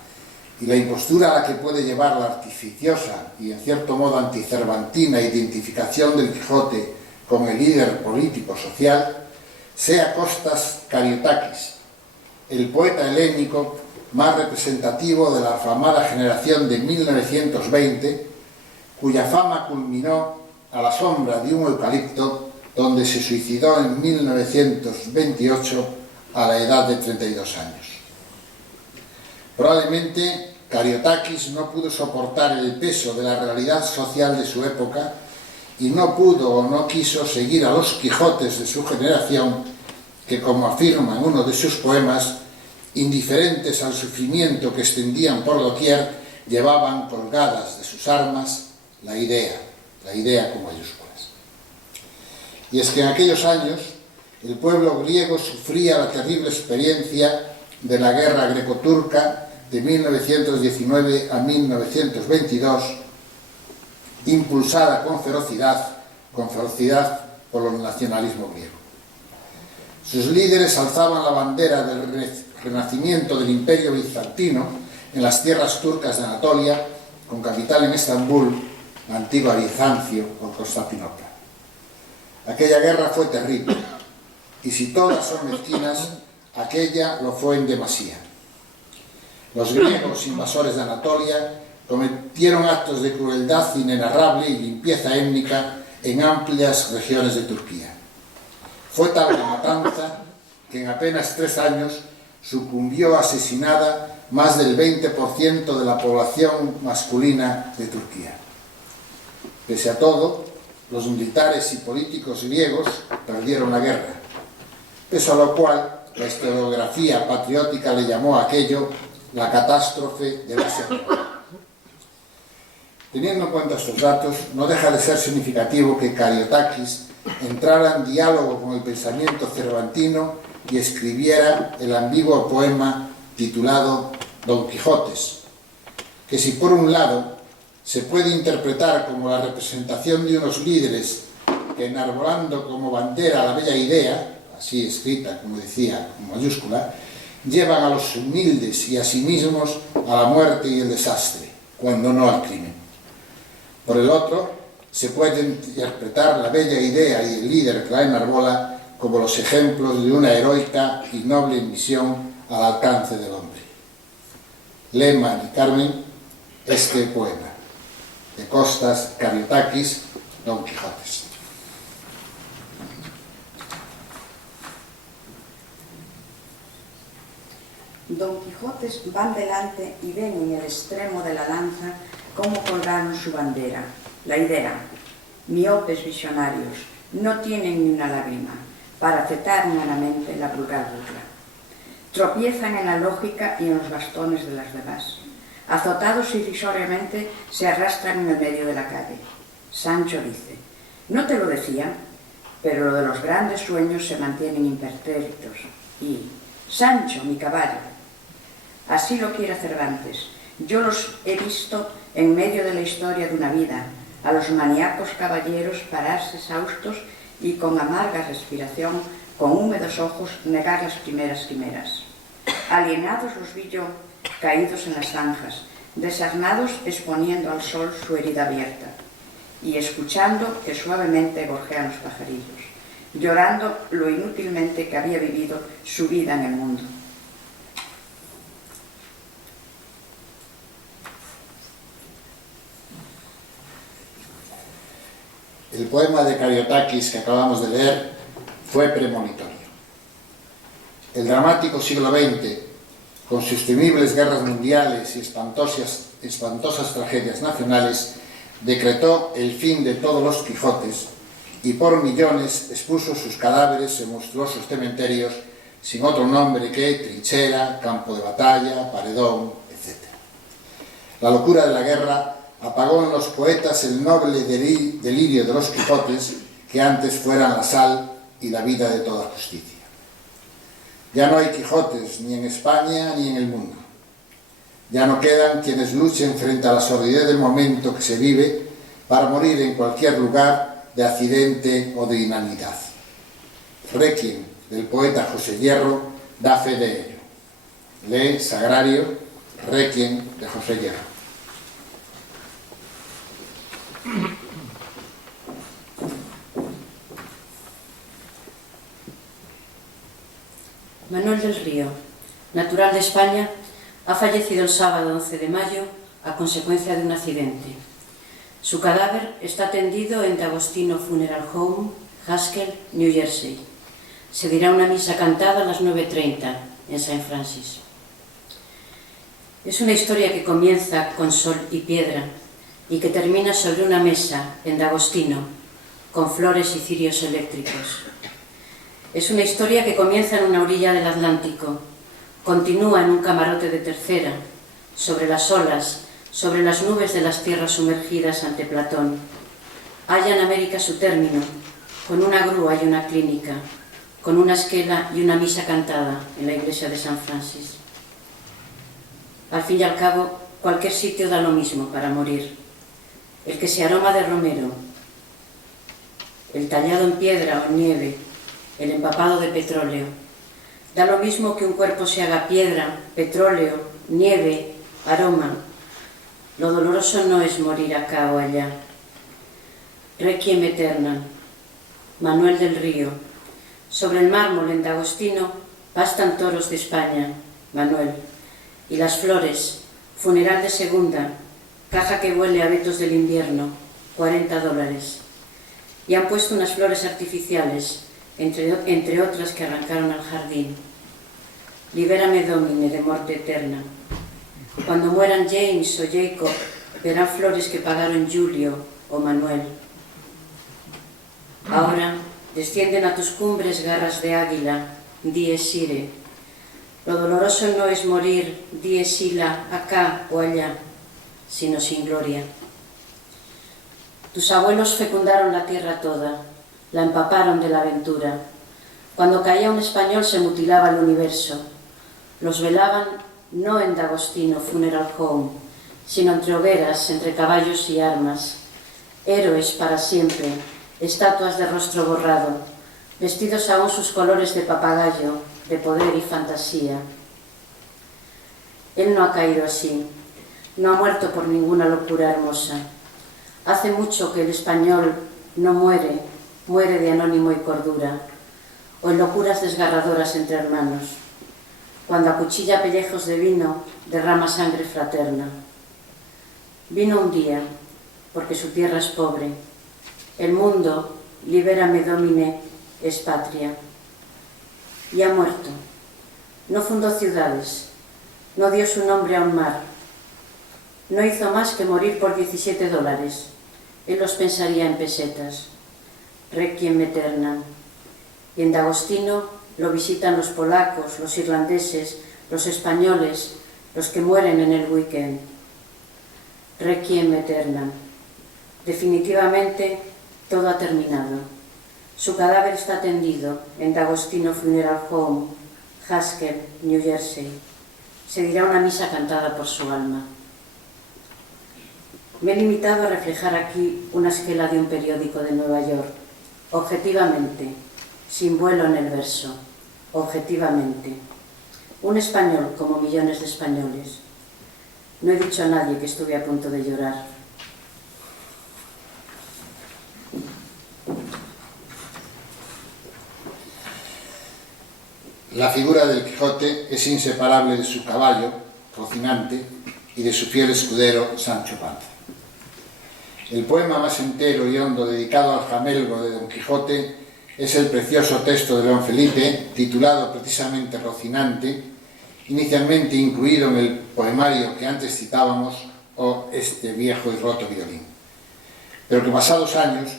y la impostura a la que puede llevar la artificiosa y en cierto modo anticervantina identificación del Quijote con el líder político-social, sea Costas Cariotakis, el poeta helénico más representativo de la afamada generación de 1920, cuya fama culminó a la sombra de un eucalipto donde se suicidó en 1928 a la edad de 32 años. Probablemente Cariotakis no pudo soportar el peso de la realidad social de su época y no pudo o no quiso seguir a los Quijotes de su generación que, como afirma en uno de sus poemas, indiferentes al sufrimiento que extendían por doquier, llevaban colgadas de sus armas la idea con mayúsculas. Y es que en aquellos años el pueblo griego sufría la terrible experiencia de la guerra greco-turca de 1919 a 1922, impulsada con ferocidad por el nacionalismo griego. Sus líderes alzaban la bandera del renacimiento del imperio bizantino en las tierras turcas de Anatolia, con capital en Estambul, la antigua Bizancio o Constantinopla. Aquella guerra fue terrible, y si todas son mezquinas, aquella lo fue en demasía. Los griegos invasores de Anatolia cometieron actos de crueldad inenarrable y limpieza étnica en amplias regiones de Turquía. Fue tal la matanza que en apenas 3 años sucumbió asesinada más del 20% de la población masculina de Turquía. Pese a todo, los militares y políticos griegos perdieron la guerra, pese a lo cual la historiografía patriótica le llamó a aquello la catástrofe de la Segunda. Teniendo en cuenta estos datos, no deja de ser significativo que Cariotakis entrara en diálogo con el pensamiento cervantino y escribiera el ambiguo poema titulado Don Quijotes, que si por un lado se puede interpretar como la representación de unos líderes que, enarbolando como bandera la bella idea, así escrita, como decía, con mayúscula, llevan a los humildes y a sí mismos a la muerte y el desastre, cuando no al crimen. Por el otro, se puede interpretar la bella idea y el líder que la enarbola como los ejemplos de una heroica y noble misión al alcance del hombre. Lee Mari Carmen este poema de Costas Cariotakis, Don Quijotes. Don Quijotes van delante y ven en el extremo de la lanza cómo colgaron su bandera. La idea, miopes visionarios, no tienen ni una lágrima para aceptar humanamente la vulgar burla. Tropiezan en la lógica y en los bastones de las demás. Azotados irrisoriamente, se arrastran en el medio de la calle. Sancho dice: no te lo decía, pero lo de los grandes sueños se mantienen impertérritos. Y, Sancho, mi caballo, así lo quiere Cervantes. Yo los he visto en medio de la historia de una vida, a los maníacos caballeros pararse exhaustos y con amarga respiración, con húmedos ojos, negar las primeras quimeras. Alienados los vi yo, caídos en las zanjas, desarmados exponiendo al sol su herida abierta, y escuchando que suavemente gorjean los pajarillos, llorando lo inútilmente que había vivido su vida en el mundo. El poema de Cariotakis que acabamos de leer fue premonitorio. El dramático siglo XX, con sus temibles guerras mundiales y espantosas tragedias nacionales, decretó el fin de todos los Quijotes y por millones expuso sus cadáveres en monstruosos cementerios sin otro nombre que trinchera, campo de batalla, paredón, etc. La locura de la guerra apagó en los poetas el noble delirio de los Quijotes que antes fueran la sal y la vida de toda justicia. Ya no hay Quijotes ni en España ni en el mundo. Ya no quedan quienes luchen frente a la sordidez del momento que se vive para morir en cualquier lugar de accidente o de inanidad. Requiem del poeta José Hierro da fe de ello. Lee Sagrario, Requiem de José Hierro. Manuel del Río, natural de España, ha fallecido el sábado 11 de mayo a consecuencia de un accidente. Su cadáver está tendido en D'Agostino Funeral Home, Haskell, New Jersey. Se dirá una misa cantada a las 9:30 en St. Francis. Es una historia que comienza con sol y piedra y que termina sobre una mesa en D'Agostino, con flores y cirios eléctricos. Es una historia que comienza en una orilla del Atlántico, continúa en un camarote de tercera, sobre las olas, sobre las nubes de las tierras sumergidas ante Platón. Halla en América su término, con una grúa y una clínica, con una esquela y una misa cantada en la iglesia de San Francis. Al fin y al cabo, cualquier sitio da lo mismo para morir. El que se aroma de romero, el tallado en piedra o en nieve, el empapado de petróleo. Da lo mismo que un cuerpo se haga piedra, petróleo, nieve, aroma. Lo doloroso no es morir acá o allá. Requiem eterna, Manuel del Río. Sobre el mármol en D'Agostino pastan toros de España, Manuel. Y las flores, funeral de segunda, caja que huele a abetos del invierno, $40. Y han puesto unas flores artificiales, entre otras que arrancaron al jardín. Libérame, Domine, de muerte eterna. Cuando mueran James o Jacob, verán flores que pagaron Julio o Manuel. Ahora descienden a tus cumbres garras de águila, dies ire. Lo doloroso no es morir, dies ila, acá o allá, sino sin gloria. Tus abuelos fecundaron la tierra toda, la empaparon de la aventura. Cuando caía un español se mutilaba el universo. Los velaban no en D'Agostino Funeral Home, sino entre hogueras, entre caballos y armas. Héroes para siempre, estatuas de rostro borrado, vestidos aún sus colores de papagayo, de poder y fantasía. Él no ha caído así, no ha muerto por ninguna locura hermosa. Hace mucho que el español no muere, muere de anónimo y cordura, o en locuras desgarradoras entre hermanos, cuando acuchilla pellejos de vino, derrama sangre fraterna. Vino un día, porque su tierra es pobre. El mundo, libérame Domine, es patria. Y ha muerto. No fundó ciudades, No dio su nombre a un mar. No hizo más que morir por $17. Él los pensaría en pesetas. Requiem aeternam. Y en D'Agostino lo visitan los polacos, los irlandeses, los españoles, los que mueren en el weekend. Requiem aeternam. Definitivamente todo ha terminado. Su cadáver está tendido en D'Agostino Funeral Home, Haskell, New Jersey. Se dirá una misa cantada por su alma. Me he limitado a reflejar aquí una esquela de un periódico de Nueva York. Objetivamente, sin vuelo en el verso. Objetivamente. Un español como millones de españoles. No he dicho a nadie que estuve a punto de llorar. La figura del Quijote es inseparable de su caballo, Rocinante, y de su fiel escudero, Sancho Panza. El poema más entero y hondo dedicado al jamelgo de Don Quijote es el precioso texto de León Felipe, titulado precisamente Rocinante, inicialmente incluido en el poemario que antes citábamos, o Este viejo y roto violín, pero que pasados años,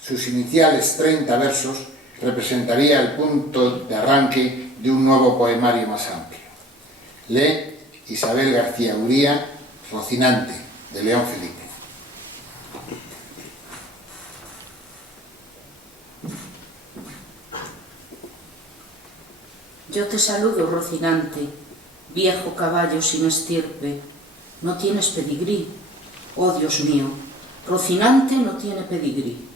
sus iniciales 30 versos, representaría el punto de arranque de un nuevo poemario más amplio. Lee Isabel García Uría, Rocinante, de León Felipe. Yo te saludo, Rocinante, viejo caballo sin estirpe. No tienes pedigrí, oh Dios mío, Rocinante no tiene pedigrí.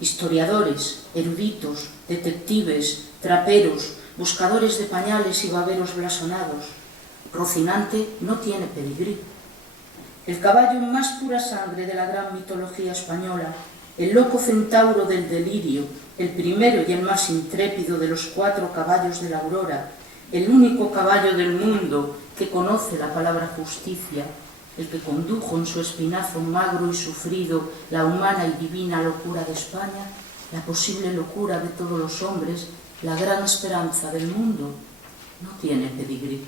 Historiadores, eruditos, detectives, traperos, buscadores de pañales y baberos blasonados. Rocinante no tiene pedigrí. El caballo en más pura sangre de la gran mitología española, el loco centauro del delirio, el primero y el más intrépido de los 4 caballos de la aurora, el único caballo del mundo que conoce la palabra justicia, el que condujo en su espinazo magro y sufrido la humana y divina locura de España, la posible locura de todos los hombres, la gran esperanza del mundo, no tiene pedigrí.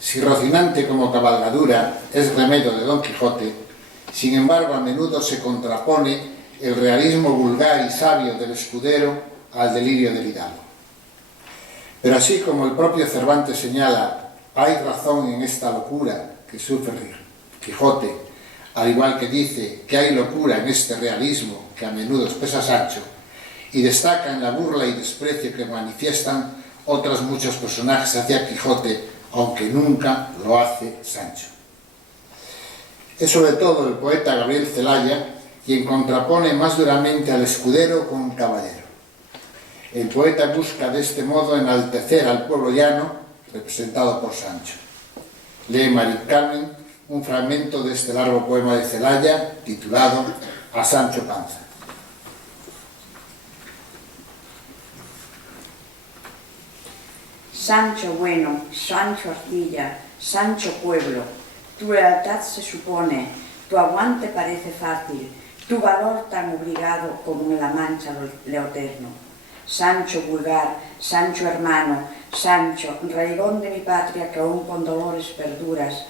Si Rocinante como cabalgadura es remedio de Don Quijote, sin embargo a menudo se contrapone el realismo vulgar y sabio del escudero al delirio del hidalgo. Pero así como el propio Cervantes señala, hay razón en esta locura que sufre Quijote, al igual que dice que hay locura en este realismo que a menudo expresa Sancho, y destaca en la burla y desprecio que manifiestan otros muchos personajes hacia Quijote, aunque nunca lo hace Sancho. Es sobre todo el poeta Gabriel Celaya quien contrapone más duramente al escudero con caballero. El poeta busca de este modo enaltecer al pueblo llano, representado por Sancho. Lee Mari Carmen un fragmento de este largo poema de Celaya, titulado A Sancho Panza. Sancho bueno, Sancho Arcilla, Sancho Pueblo, tu lealtad se supone, tu aguante parece fácil, tu valor tan obligado como en la Mancha lo eterno. Sancho vulgar, Sancho hermano, Sancho, raigón de mi patria que aún con dolores perduras,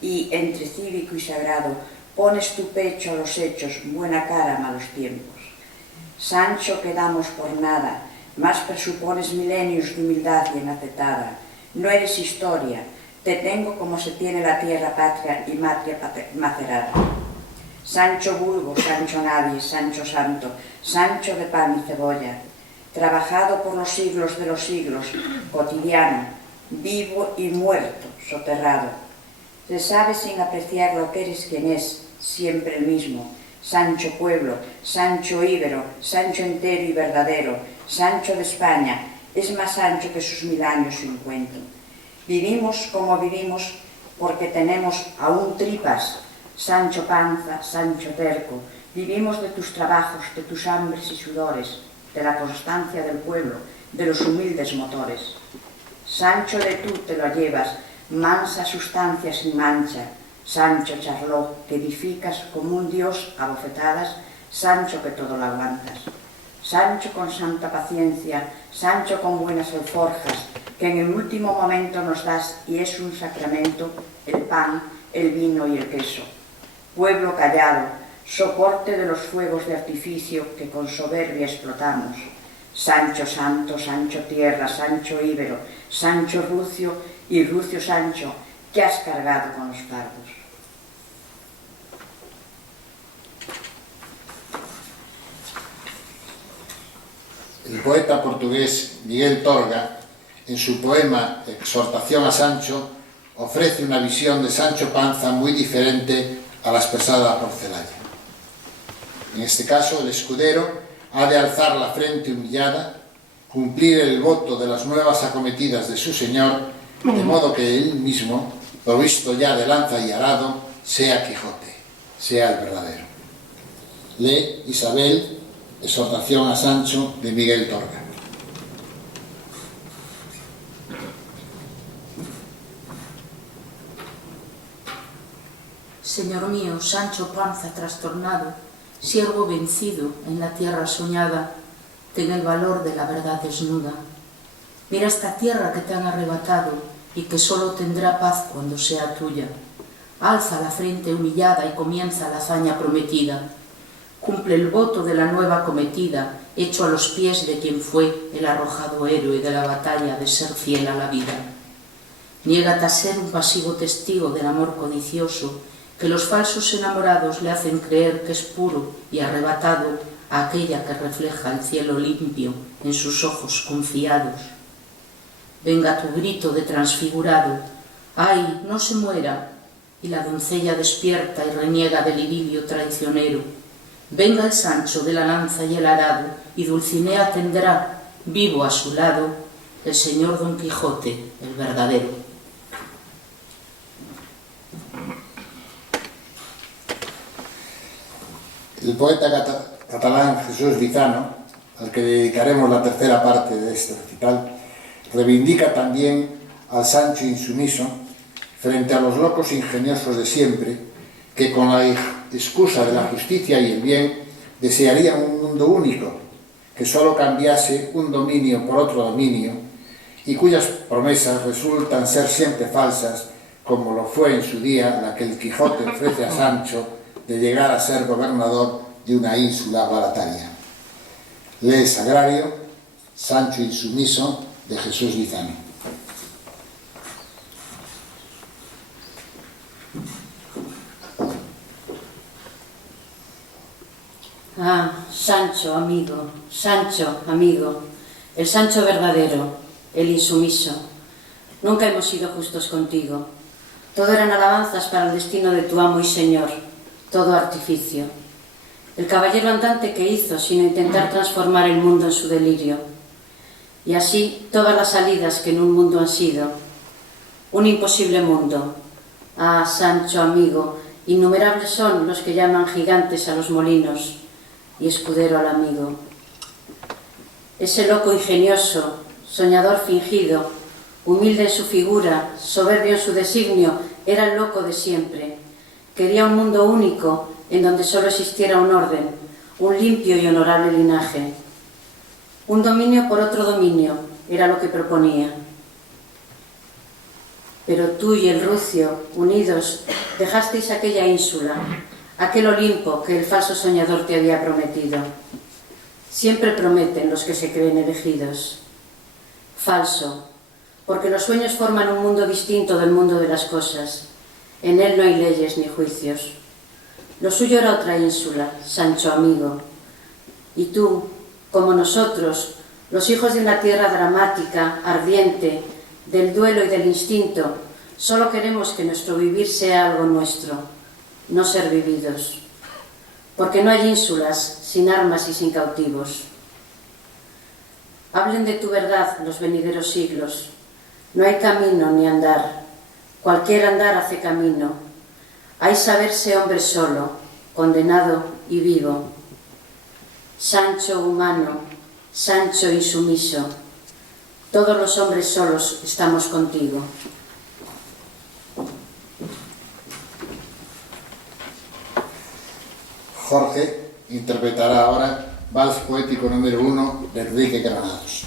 y entre cívico y sagrado pones tu pecho a los hechos, buena cara a malos tiempos. Sancho que damos por nada, más presupones milenios de humildad bien aceptada. No eres historia, te tengo como se tiene la tierra patria y matria macerada. Sancho vulgo, Sancho nadie, Sancho santo, Sancho de pan y cebolla, trabajado por los siglos de los siglos, cotidiano, vivo y muerto, soterrado. Se sabe sin apreciar lo que eres quien es, siempre el mismo, Sancho pueblo, Sancho íbero, Sancho entero y verdadero, Sancho de España, es más ancho que sus 1000 años sin cuento. Vivimos como vivimos porque tenemos aún tripas, Sancho Panza, Sancho terco, vivimos de tus trabajos, de tus hambres y sudores, de la constancia del pueblo, de los humildes motores. Sancho de tú te lo llevas, mansa sustancia sin mancha, Sancho charló, que edificas como un dios a bofetadas, Sancho que todo lo aguantas. Sancho con santa paciencia, Sancho con buenas alforjas, que en el último momento nos das y es un sacramento el pan, el vino y el queso. Pueblo callado, soporte de los fuegos de artificio que con soberbia explotamos. Sancho Santo, Sancho Tierra, Sancho Íbero, Sancho Rucio y Rucio Sancho, que has cargado con los fardos. El poeta portugués Miguel Torga, en su poema Exhortación a Sancho, ofrece una visión de Sancho Panza muy diferente a la expresada por Celaya. En este caso, el escudero ha de alzar la frente humillada, cumplir el voto de las nuevas acometidas de su señor, de modo que él mismo, provisto ya de lanza y arado, sea Quijote, sea el verdadero. Lee Isabel, Exhortación a Sancho, de Miguel Torga. Señor mío, Sancho Panza trastornado, siervo vencido en la tierra soñada, ten el valor de la verdad desnuda. Mira esta tierra que te han arrebatado y que solo tendrá paz cuando sea tuya. Alza la frente humillada y comienza la hazaña prometida. Cumple el voto de la nueva cometida, hecho a los pies de quien fue el arrojado héroe de la batalla de ser fiel a la vida. Niégate a ser un pasivo testigo del amor codicioso, que los falsos enamorados le hacen creer que es puro y arrebatado a aquella que refleja el cielo limpio en sus ojos confiados. Venga tu grito de transfigurado, ¡ay, no se muera! Y la doncella despierta y reniega del idilio traicionero. Venga el Sancho de la lanza y el arado, y Dulcinea tendrá, vivo a su lado, el señor Don Quijote, el verdadero. El poeta catalán Jesús Lizano, al que dedicaremos la tercera parte de este recital, reivindica también al Sancho insumiso frente a los locos ingeniosos de siempre, que con la excusa de la justicia y el bien desearían un mundo único, que solo cambiase un dominio por otro dominio, y cuyas promesas resultan ser siempre falsas, como lo fue en su día la que el Quijote ofrece a Sancho de llegar a ser gobernador de una ínsula barataria. Lee Sagrario, Sancho insumiso, de Jesús Lizano. Ah, Sancho, amigo, el Sancho verdadero, el insumiso. Nunca hemos sido justos contigo. Todo eran alabanzas para el destino de tu amo y señor, todo artificio. El caballero andante que hizo sino intentar transformar el mundo en su delirio. Y así todas las salidas que en un mundo han sido. Un imposible mundo. Ah, Sancho, amigo, innumerables son los que llaman gigantes a los molinos y escudero al amigo. Ese loco ingenioso, soñador fingido, humilde en su figura, soberbio en su designio, era el loco de siempre. Quería un mundo único en donde solo existiera un orden, un limpio y honorable linaje. Un dominio por otro dominio era lo que proponía. Pero tú y el Rucio, unidos, dejasteis aquella ínsula, aquel Olimpo que el falso soñador te había prometido. Siempre prometen los que se creen elegidos. Falso, porque los sueños forman un mundo distinto del mundo de las cosas. En él no hay leyes ni juicios. Lo suyo era otra ínsula, Sancho amigo. Y tú, como nosotros, los hijos de una tierra dramática, ardiente, del duelo y del instinto, solo queremos que nuestro vivir sea algo nuestro, no ser vividos. Porque no hay ínsulas sin armas y sin cautivos. Hablen de tu verdad los venideros siglos. No hay camino ni andar. Cualquier andar hace camino. Hay saberse hombre solo, condenado y vivo. Sancho humano, Sancho insumiso, todos los hombres solos estamos contigo. Jorge interpretará ahora Vals poético número 1 de Enrique Granados.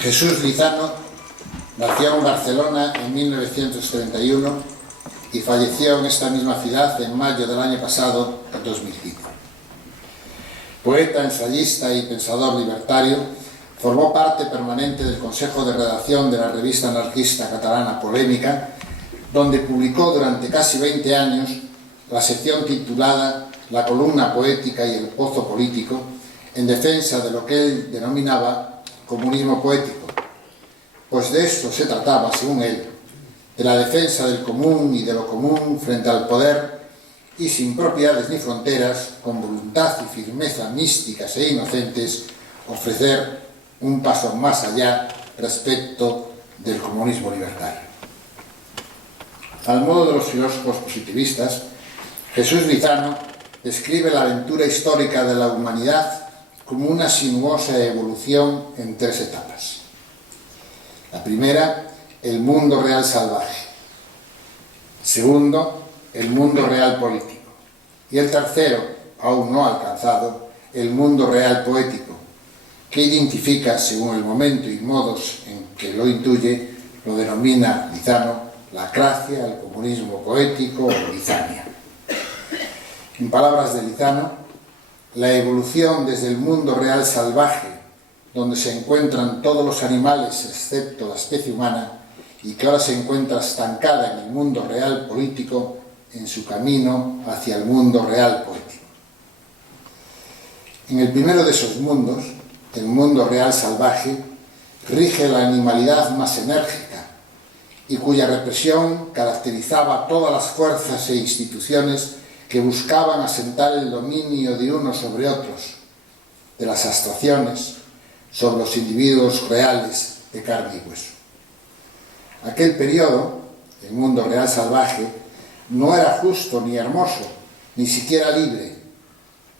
Jesús Lizano nació en Barcelona en 1931 y falleció en esta misma ciudad en mayo del año pasado, en 2015. Poeta, ensayista y pensador libertario, formó parte permanente del Consejo de Redacción de la revista anarquista catalana Polémica, donde publicó durante casi 20 años la sección titulada La columna poética y el pozo político, en defensa de lo que él denominaba comunismo poético, pues de esto se trataba, según él, de la defensa del común y de lo común frente al poder y sin propiedades ni fronteras, con voluntad y firmeza místicas e inocentes, ofrecer un paso más allá respecto del comunismo libertario. Al modo de los filósofos positivistas, Jesús Lizano describe la aventura histórica de la humanidad como una sinuosa evolución en 3 etapas. La primera, el mundo real salvaje. Segundo, el mundo real político. Y el tercero, aún no alcanzado, el mundo real poético, que identifica, según el momento y modos en que lo intuye, lo denomina Lizano la cracia, el comunismo poético o Lizania. En palabras de Lizano, la evolución desde el mundo real salvaje, donde se encuentran todos los animales excepto la especie humana, y que ahora se encuentra estancada en el mundo real político, en su camino hacia el mundo real poético. En el primero de esos mundos, el mundo real salvaje, rige la animalidad más enérgica y cuya represión caracterizaba todas las fuerzas e instituciones que buscaban asentar el dominio de unos sobre otros, de las abstracciones sobre los individuos reales de carne y hueso. Aquel periodo, el mundo real salvaje, no era justo ni hermoso, ni siquiera libre,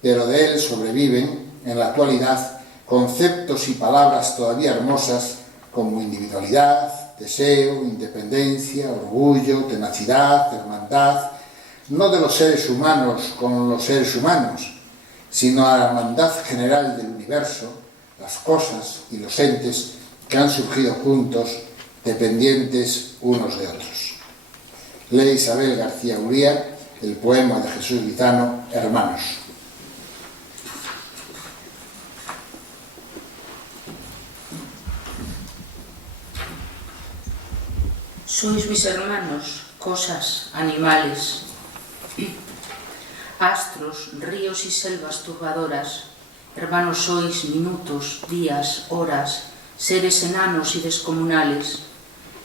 pero de él sobreviven en la actualidad conceptos y palabras todavía hermosas como individualidad, deseo, independencia, orgullo, tenacidad, hermandad, no de los seres humanos con los seres humanos, sino a la hermandad general del universo, las cosas y los entes que han surgido juntos, dependientes unos de otros. Lee Isabel García Uría el poema de Jesús Lizano, Hermanos. Sois mis hermanos, cosas, animales, astros, ríos y selvas turbadoras. Hermanos sois minutos, días, horas, seres enanos y descomunales.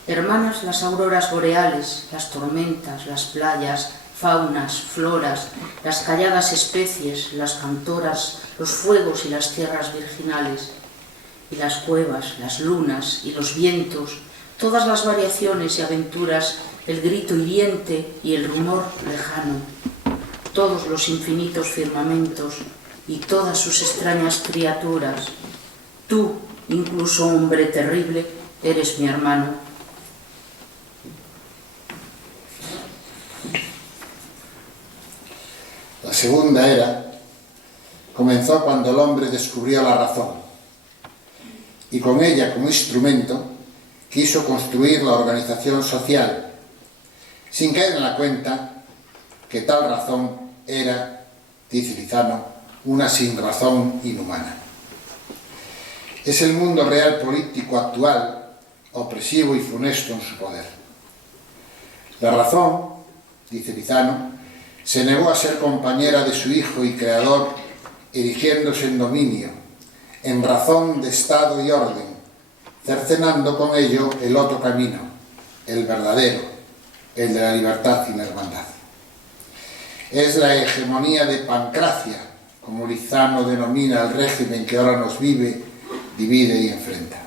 Hermanas las auroras boreales, las tormentas, las playas, faunas, floras, las calladas especies, las cantoras, los fuegos y las tierras virginales. Y las cuevas, las lunas y los vientos, todas las variaciones y aventuras, el grito hiriente y el rumor lejano, todos los infinitos firmamentos y todas sus extrañas criaturas. Tú, incluso hombre terrible, eres mi hermano. La segunda era comenzó cuando el hombre descubrió la razón y con ella como instrumento quiso construir la organización social, sin caer en la cuenta que tal razón era, dice Lizano, una sinrazón inhumana. Es el mundo real político actual, opresivo y funesto en su poder. La razón, dice Lizano, se negó a ser compañera de su hijo y creador, erigiéndose en dominio, en razón de Estado y orden, cercenando con ello el otro camino, el verdadero, el de la libertad y la hermandad. Es la hegemonía de Pancracia, como Lizano denomina el régimen que ahora nos vive, divide y enfrenta.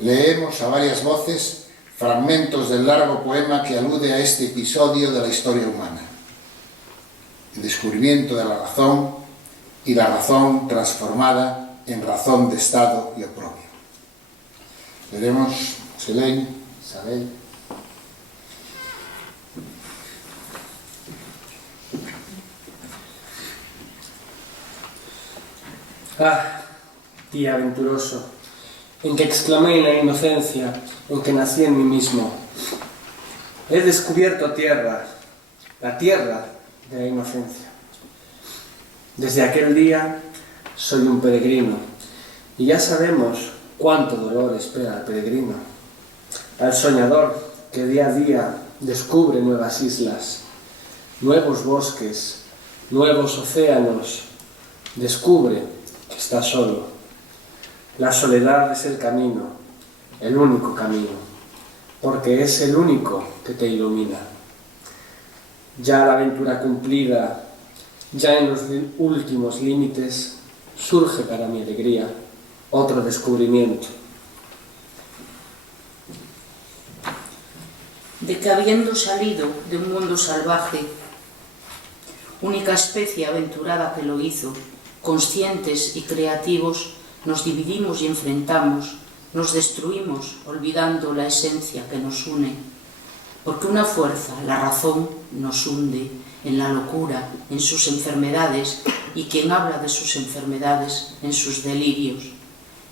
Leemos a varias voces fragmentos del largo poema que alude a este episodio de la historia humana. El descubrimiento de la razón y la razón transformada en razón de Estado y oprobio. Veremos, Selene, Isabel. Ah, día aventuroso, en que exclamé en la inocencia, en que nací en mí mismo. He descubierto tierra, la tierra de la inocencia. Desde aquel día soy un peregrino, y ya sabemos cuánto dolor espera al peregrino, al soñador que día a día descubre nuevas islas, nuevos bosques, nuevos océanos, descubre que está solo. La soledad es el camino, el único camino, porque es el único que te ilumina. Ya la aventura cumplida, ya en los últimos límites, surge para mi alegría otro descubrimiento. De que habiendo salido de un mundo salvaje, única especie aventurada que lo hizo, conscientes y creativos, nos dividimos y enfrentamos, nos destruimos olvidando la esencia que nos une, porque una fuerza, la razón, nos hunde en la locura, en sus enfermedades, y quien habla de sus enfermedades, en sus delirios.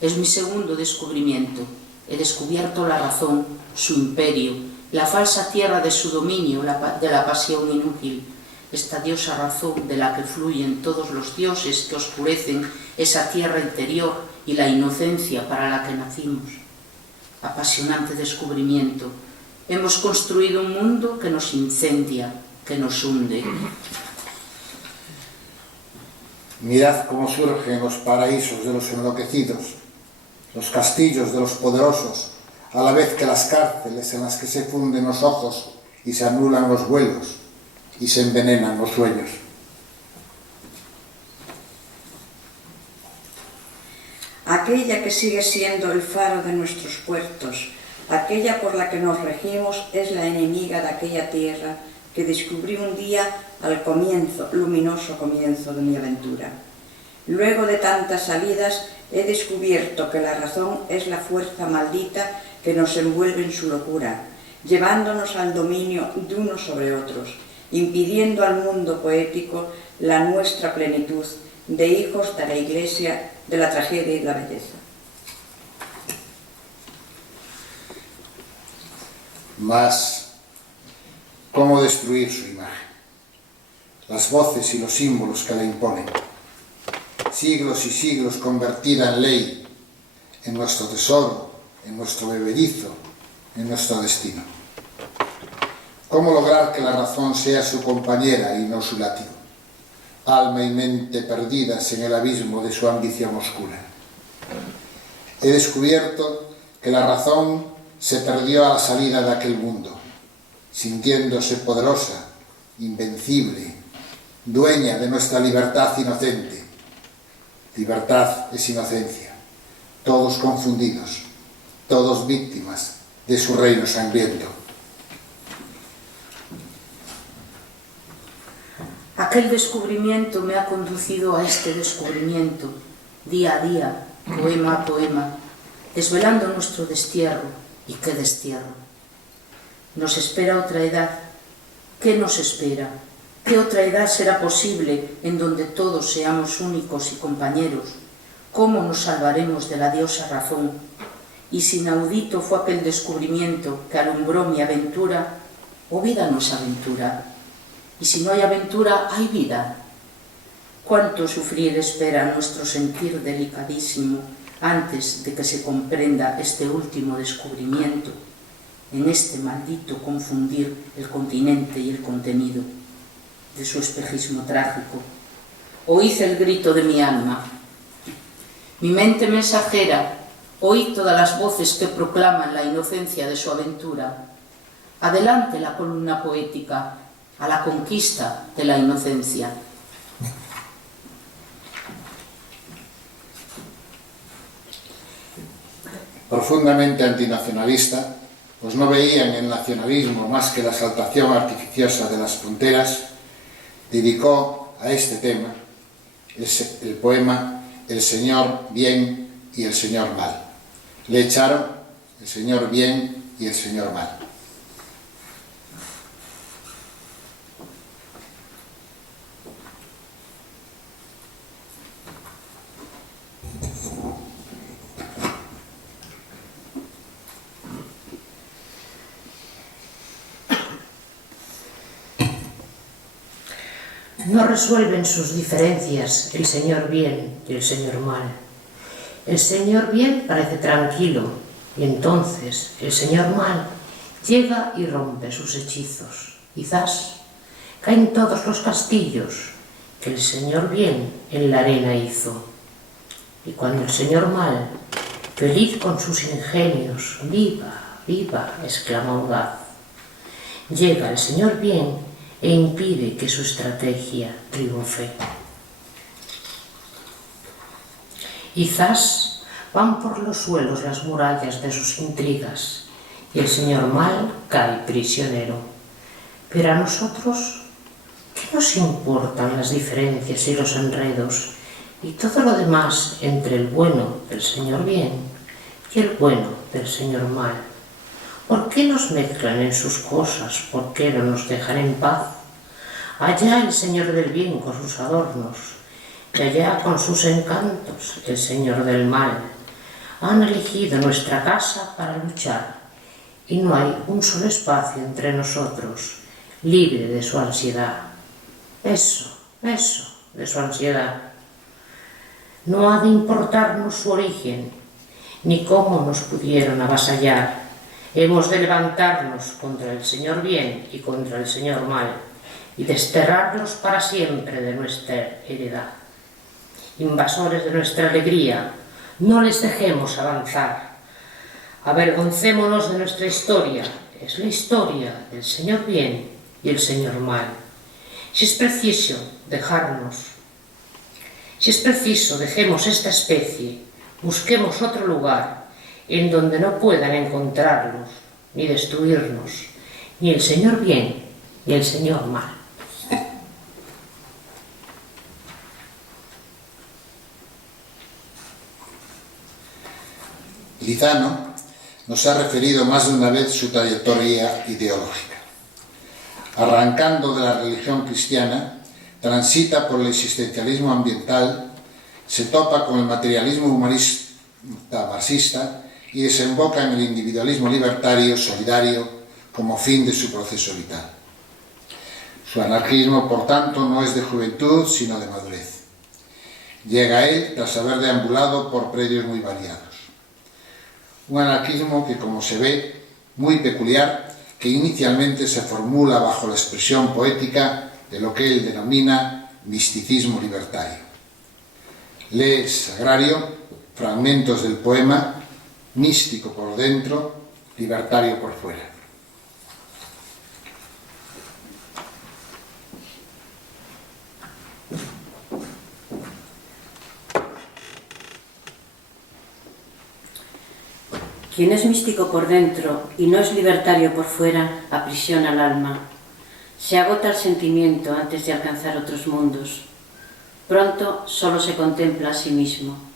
Es mi segundo descubrimiento. He descubierto la razón, su imperio, la falsa tierra de su dominio, de la pasión inútil, esta diosa razón de la que fluyen todos los dioses que oscurecen esa tierra interior y la inocencia para la que nacimos. Apasionante descubrimiento. Hemos construido un mundo que nos incendia, que nos hunde. Mirad cómo surgen los paraísos de los enloquecidos, los castillos de los poderosos, a la vez que las cárceles en las que se funden los ojos y se anulan los vuelos y se envenenan los sueños. Aquella que sigue siendo el faro de nuestros puertos, aquella por la que nos regimos, es la enemiga de aquella tierra que descubrí un día al luminoso comienzo de mi aventura. Luego de tantas salidas, he descubierto que la razón es la fuerza maldita que nos envuelve en su locura, llevándonos al dominio de unos sobre otros, impidiendo al mundo poético la nuestra plenitud de hijos de la Iglesia, de la tragedia y la belleza. Mas, ¿cómo destruir su imagen? Las voces y los símbolos que la imponen. Siglos y siglos convertida en ley, en nuestro tesoro, en nuestro bebedizo, en nuestro destino. ¿Cómo lograr que la razón sea su compañera y no su látigo? Alma y mente perdidas en el abismo de su ambición oscura. He descubierto que la razón se perdió a la salida de aquel mundo, sintiéndose poderosa, invencible, dueña de nuestra libertad inocente. Libertad es inocencia, todos confundidos, todos víctimas de su reino sangriento. Aquel descubrimiento me ha conducido a este descubrimiento, día a día, poema a poema, desvelando nuestro destierro. ¿Y qué destierro? Nos espera otra edad. ¿Qué nos espera? ¿Qué otra edad será posible en donde todos seamos únicos y compañeros? ¿Cómo nos salvaremos de la diosa razón? Y si inaudito fue aquel descubrimiento que alumbró mi aventura, ¿o vida no es aventura? Y si no hay aventura, hay vida. ¿Cuánto sufrir espera nuestro sentir delicadísimo antes de que se comprenda este último descubrimiento, en este maldito confundir el continente y el contenido de su espejismo trágico? Oíd el grito de mi alma, mi mente mensajera, oíd todas las voces que proclaman la inocencia de su aventura. Adelante la columna poética a la conquista de la inocencia. Profundamente antinacionalista, pues no veían en el nacionalismo más que la exaltación artificiosa de las fronteras, dedicó a este tema el poema El Señor bien y el Señor mal. Le echaron el Señor bien y el Señor mal. No resuelven sus diferencias el señor bien y el señor mal. El señor bien parece tranquilo y entonces el señor mal llega y rompe sus hechizos. Quizás caen todos los castillos que el señor bien en la arena hizo. Y cuando el señor mal, feliz con sus ingenios, viva, viva, exclama audaz, llega el señor bien e impide que su estrategia triunfe. Quizás van por los suelos las murallas de sus intrigas y el señor mal cae prisionero. Pero a nosotros, ¿qué nos importan las diferencias y los enredos y todo lo demás entre el bueno del señor bien y el bueno del señor mal? ¿Por qué nos mezclan en sus cosas? ¿Por qué no nos dejan en paz? Allá el señor del bien con sus adornos, y allá con sus encantos el señor del mal. Han elegido nuestra casa para luchar, y no hay un solo espacio entre nosotros libre de su ansiedad. Eso, de su ansiedad. No ha de importarnos su origen, ni cómo nos pudieron avasallar. Hemos de levantarnos contra el señor bien y contra el señor mal y desterrarlos para siempre de nuestra heredad. invasores de nuestra alegría, no les dejemos avanzar. Avergoncémonos de nuestra historia, es la historia del señor bien y el señor mal. Si es preciso, dejemos esta especie, busquemos otro lugar en donde no puedan encontrarnos ni destruirnos, ni el señor bien ni el señor mal. Lizano nos ha referido más de una vez su trayectoria ideológica. Arrancando de la religión cristiana, transita por el existencialismo ambiental, se topa con el materialismo humanista marxista y desemboca en el individualismo libertario solidario como fin de su proceso vital. Su anarquismo, por tanto, no es de juventud, sino de madurez. Llega a él tras haber deambulado por predios muy variados. Un anarquismo que, como se ve, muy peculiar, que inicialmente se formula bajo la expresión poética de lo que él denomina misticismo libertario. Lee Sagrario fragmentos del poema místico por dentro, libertario por fuera. Quien es místico por dentro y no es libertario por fuera, aprisiona al alma. Se agota el sentimiento antes de alcanzar otros mundos. Pronto solo se contempla a sí mismo.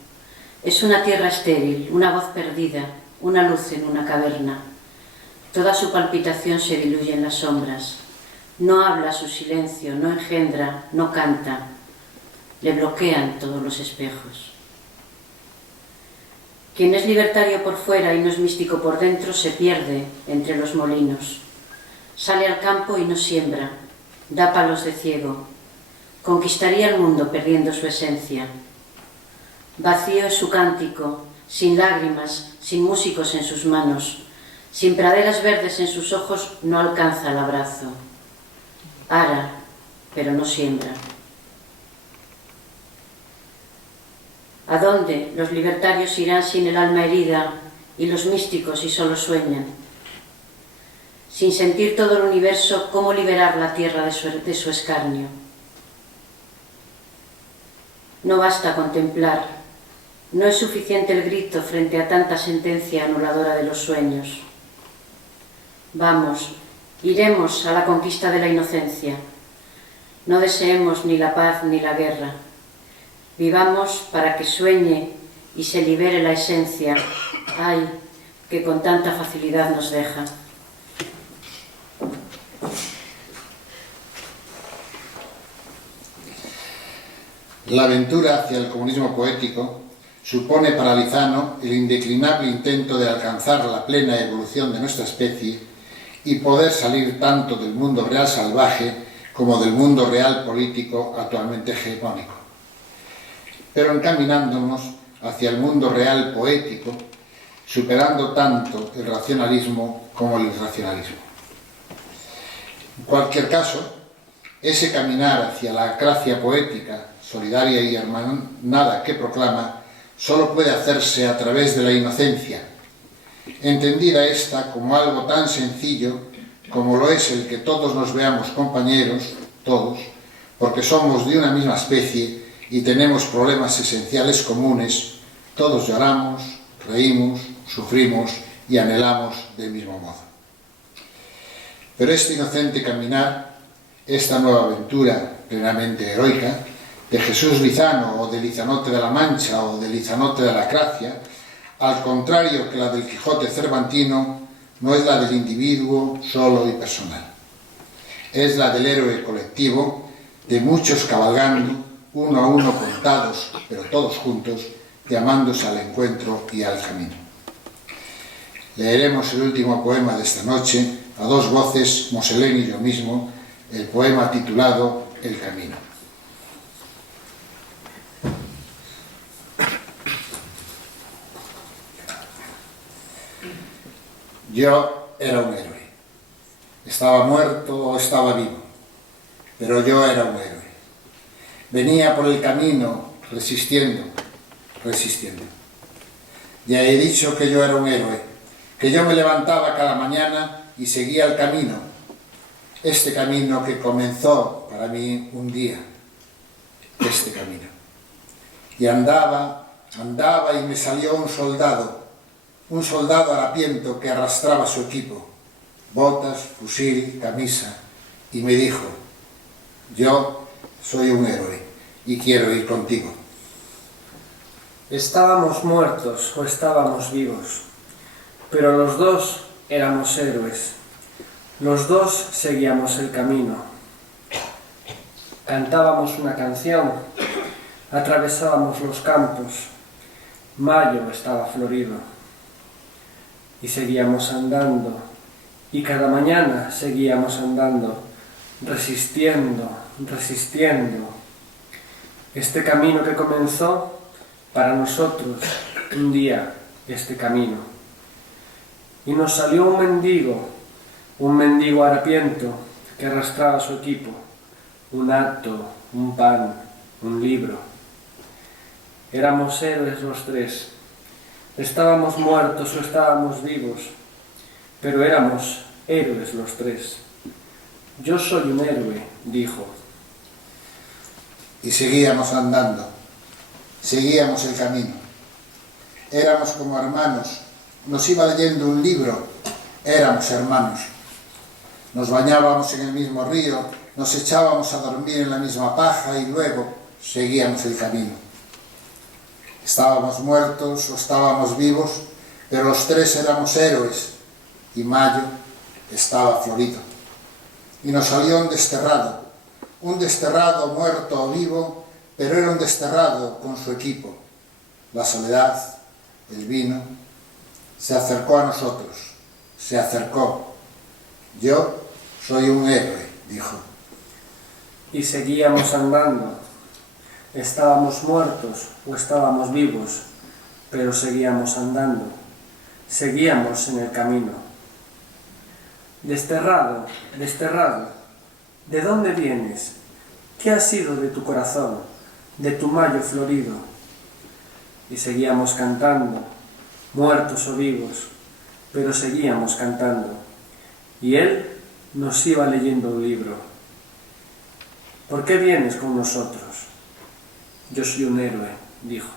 Es una tierra estéril, una voz perdida, una luz en una caverna. Toda su palpitación se diluye en las sombras. No habla su silencio, no engendra, no canta. Le bloquean todos los espejos. Quien es libertario por fuera y no es místico por dentro se pierde entre los molinos. Sale al campo y no siembra, da palos de ciego. Conquistaría el mundo perdiendo su esencia. Vacío es su cántico, sin lágrimas, sin músicos en sus manos, sin praderas verdes en sus ojos, no alcanza el abrazo. Ara, pero no siembra. ¿A dónde los libertarios irán sin el alma herida y los místicos si solo sueñan? Sin sentir todo el universo, ¿cómo liberar la tierra de su escarnio? No basta contemplar, no es suficiente el grito frente a tanta sentencia anuladora de los sueños. Vamos, iremos a la conquista de la inocencia. No deseemos ni la paz ni la guerra. Vivamos para que sueñe y se libere la esencia, ay, que con tanta facilidad nos deja. La aventura hacia el comunismo poético supone para Lizano el indeclinable intento de alcanzar la plena evolución de nuestra especie y poder salir tanto del mundo real salvaje como del mundo real político actualmente hegemónico. Pero encaminándonos hacia el mundo real poético, superando tanto el racionalismo como el irracionalismo. En cualquier caso, ese caminar hacia la gracia poética, solidaria y hermanada que proclama, solo puede hacerse a través de la inocencia, entendida esta como algo tan sencillo como lo es el que todos nos veamos compañeros, todos, porque somos de una misma especie y tenemos problemas esenciales comunes, todos lloramos, reímos, sufrimos y anhelamos del mismo modo. Pero este inocente caminar, esta nueva aventura plenamente heroica, de Jesús Lizano o de Lizanote de la Mancha o de Lizanote de la Gracia, al contrario que la del Quijote cervantino, no es la del individuo solo y personal. Es la del héroe colectivo, de muchos cabalgando, uno a uno contados, pero todos juntos, llamándose al encuentro y al camino. Leeremos el último poema de esta noche, a dos voces, Moselén y yo mismo, el poema titulado El Camino. Yo era un héroe. Estaba muerto o estaba vivo, pero yo era un héroe. Venía por el camino resistiendo, resistiendo. Ya he dicho que yo era un héroe, que yo me levantaba cada mañana y seguía el camino, este camino que comenzó para mí un día, este camino. Y andaba y me salió un soldado harapiento que arrastraba su equipo, botas, fusil, camisa, y me dijo: yo soy un héroe y quiero ir contigo. Estábamos muertos o estábamos vivos, pero los dos éramos héroes. Los dos seguíamos el camino. Cantábamos una canción, atravesábamos los campos. Mayo estaba florido. Y seguíamos andando. Y cada mañana seguíamos andando, resistiendo, resistiendo. Este camino que comenzó, para nosotros, un día, este camino. Y nos salió un mendigo harapiento que arrastraba su equipo, un hato, un pan, un libro. Éramos héroes los tres. Estábamos muertos o estábamos vivos, pero éramos héroes los tres. Yo soy un héroe, dijo. Y seguíamos andando, seguíamos el camino. Éramos como hermanos, nos iba leyendo un libro, éramos hermanos. Nos bañábamos en el mismo río, nos echábamos a dormir en la misma paja y luego seguíamos el camino. Estábamos muertos o estábamos vivos, pero los tres éramos héroes y Mayo estaba florido. Y nos salió un desterrado muerto o vivo, pero era un desterrado con su equipo. La soledad, el vino, se acercó a nosotros, se acercó. Yo soy un héroe, dijo. Y seguíamos andando. Estábamos muertos o estábamos vivos, pero seguíamos andando. Seguíamos en el camino. Desterrado, desterrado, ¿de dónde vienes? ¿Qué ha sido de tu corazón, de tu mayo florido? Y seguíamos cantando, muertos o vivos, pero seguíamos cantando. Y él nos iba leyendo un libro. ¿Por qué vienes con nosotros? Yo soy un héroe, dijo.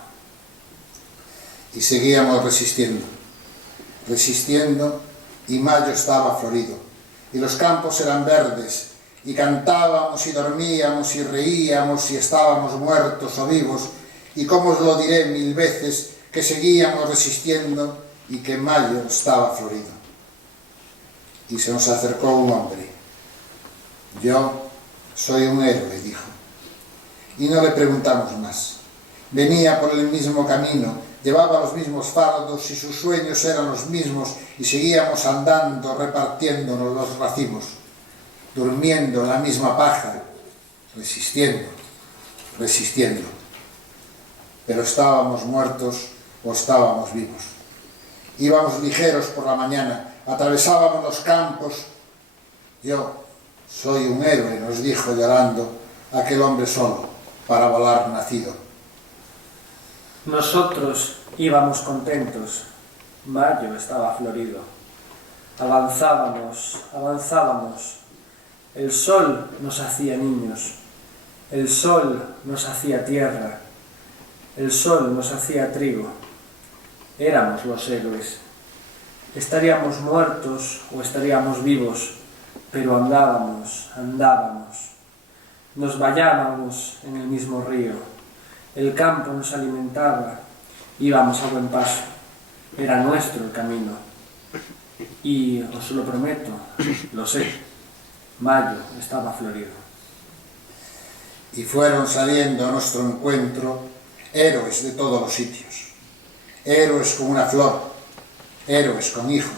Y seguíamos resistiendo, resistiendo, y Mayo estaba florido, y los campos eran verdes, y cantábamos y dormíamos y reíamos y estábamos muertos o vivos, y cómo os lo diré 1000 veces que seguíamos resistiendo y que Mayo estaba florido. Y se nos acercó un hombre. Yo soy un héroe, dijo. Y no le preguntamos más. Venía por el mismo camino, llevaba los mismos fardos y sus sueños eran los mismos, y seguíamos andando repartiéndonos los racimos, durmiendo en la misma paja, resistiendo, resistiendo. Pero estábamos muertos o estábamos vivos. Íbamos ligeros por la mañana, atravesábamos los campos. Yo soy un héroe, nos dijo llorando aquel hombre solo, para volar nacido. Nosotros íbamos contentos. Mayo estaba florido. Avanzábamos, avanzábamos. El sol nos hacía niños. El sol nos hacía tierra. El sol nos hacía trigo. Éramos los héroes. Estaríamos muertos o estaríamos vivos, pero andábamos, andábamos. Nos bañábamos en el mismo río. El campo nos alimentaba. Íbamos a buen paso. Era nuestro el camino. Y os lo prometo, lo sé, Mayo estaba florido. Y fueron saliendo a nuestro encuentro héroes de todos los sitios. Héroes con una flor, héroes con hijo.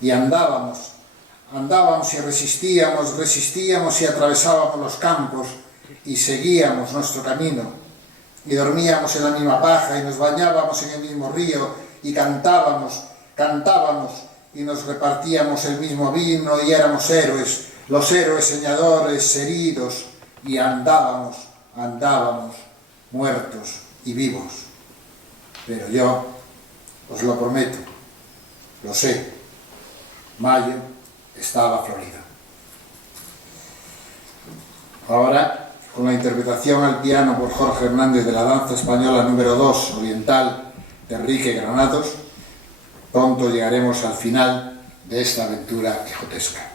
Y andábamos y resistíamos y atravesábamos los campos y seguíamos nuestro camino. Y dormíamos en la misma paja y nos bañábamos en el mismo río y cantábamos y nos repartíamos el mismo vino y éramos héroes, los héroes soñadores heridos, y andábamos muertos y vivos. Pero yo os lo prometo, lo sé, mayo estaba florido. Ahora, con la interpretación al piano por Jorge Hernández de la danza española número 2, Oriental, de Enrique Granados, pronto llegaremos al final de esta aventura quijotesca.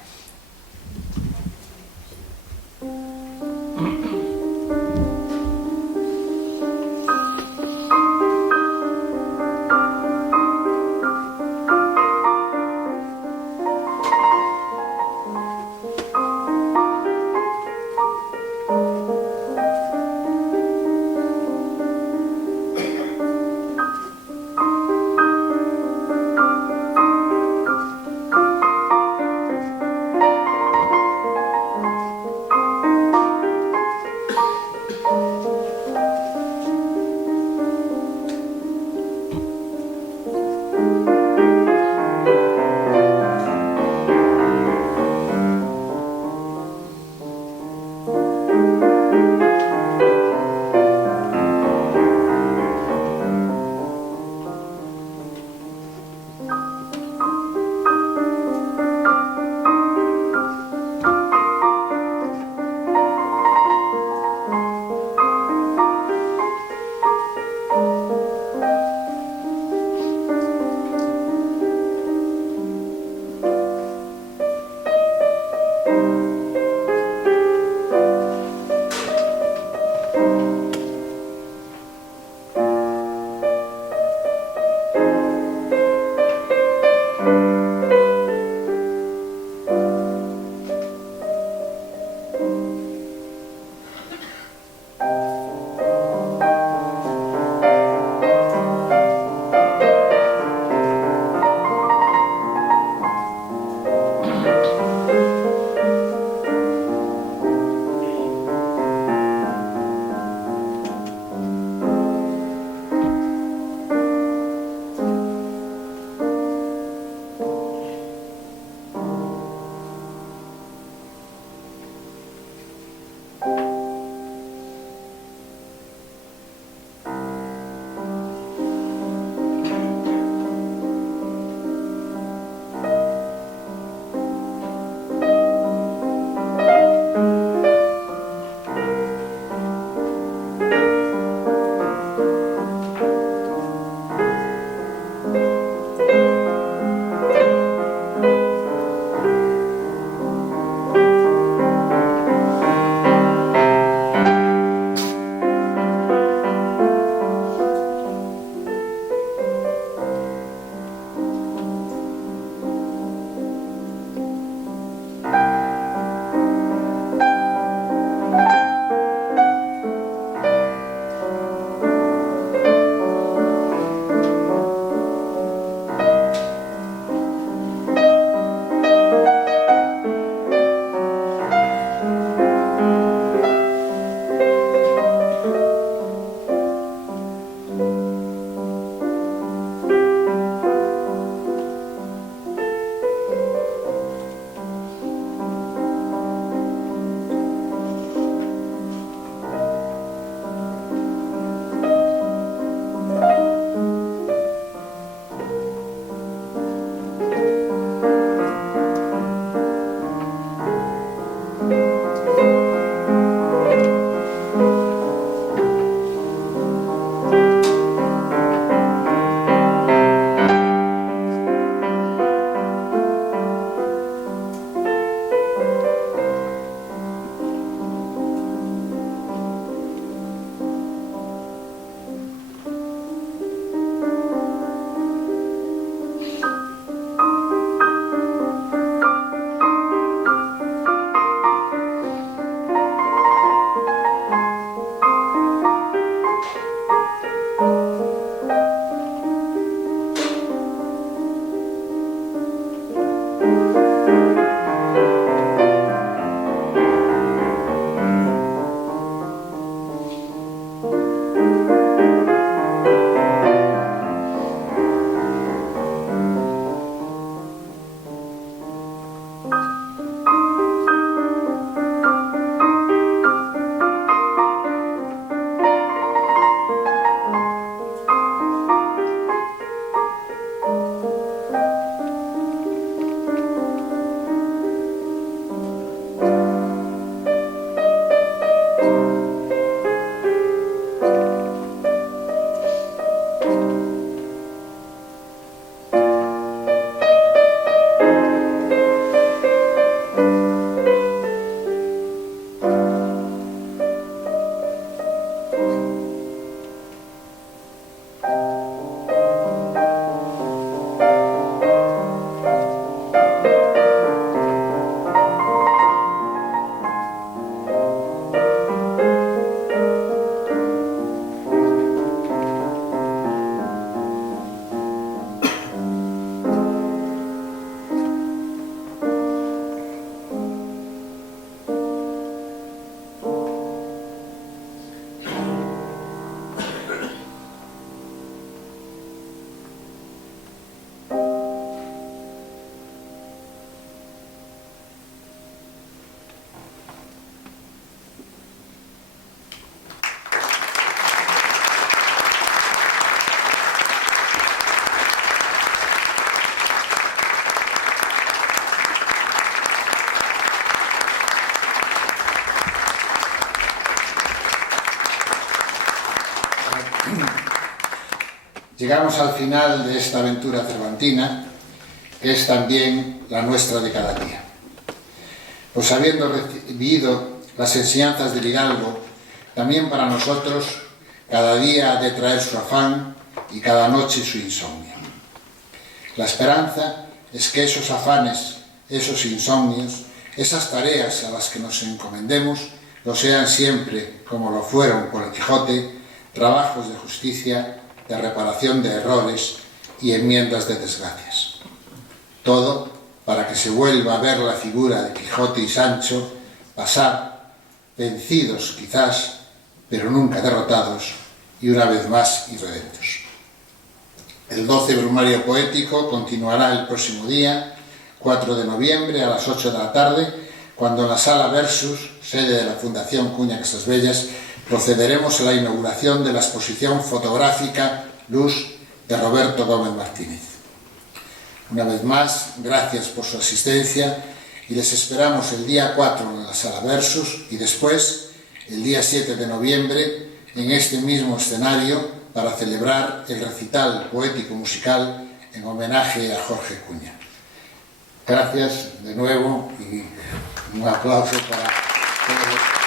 llegamos al final de esta aventura cervantina, que es también la nuestra de cada día. Pues habiendo recibido las enseñanzas del hidalgo, también para nosotros cada día ha de traer su afán y cada noche su insomnio. La esperanza es que esos afanes, esos insomnios, esas tareas a las que nos encomendemos, lo sean siempre, como lo fueron por el Quijote, trabajos de justicia, de reparación de errores y enmiendas de desgracias. Todo para que se vuelva a ver la figura de Quijote y Sancho pasar, vencidos quizás, pero nunca derrotados, y una vez más irredentos. El 12 Brumario Poético continuará el próximo día, 4 de noviembre, a las 8 de la tarde, cuando en la Sala Versus, sede de la Fundación Cuña Casasbellas, procederemos a la inauguración de la exposición fotográfica Luz de Roberto Gómez Martínez. Una vez más, gracias por su asistencia y les esperamos el día 4 en la Sala Versus y después, el día 7 de noviembre, en este mismo escenario para celebrar el recital poético-musical en homenaje a Jorge Cuña. Gracias de nuevo y un aplauso para todos.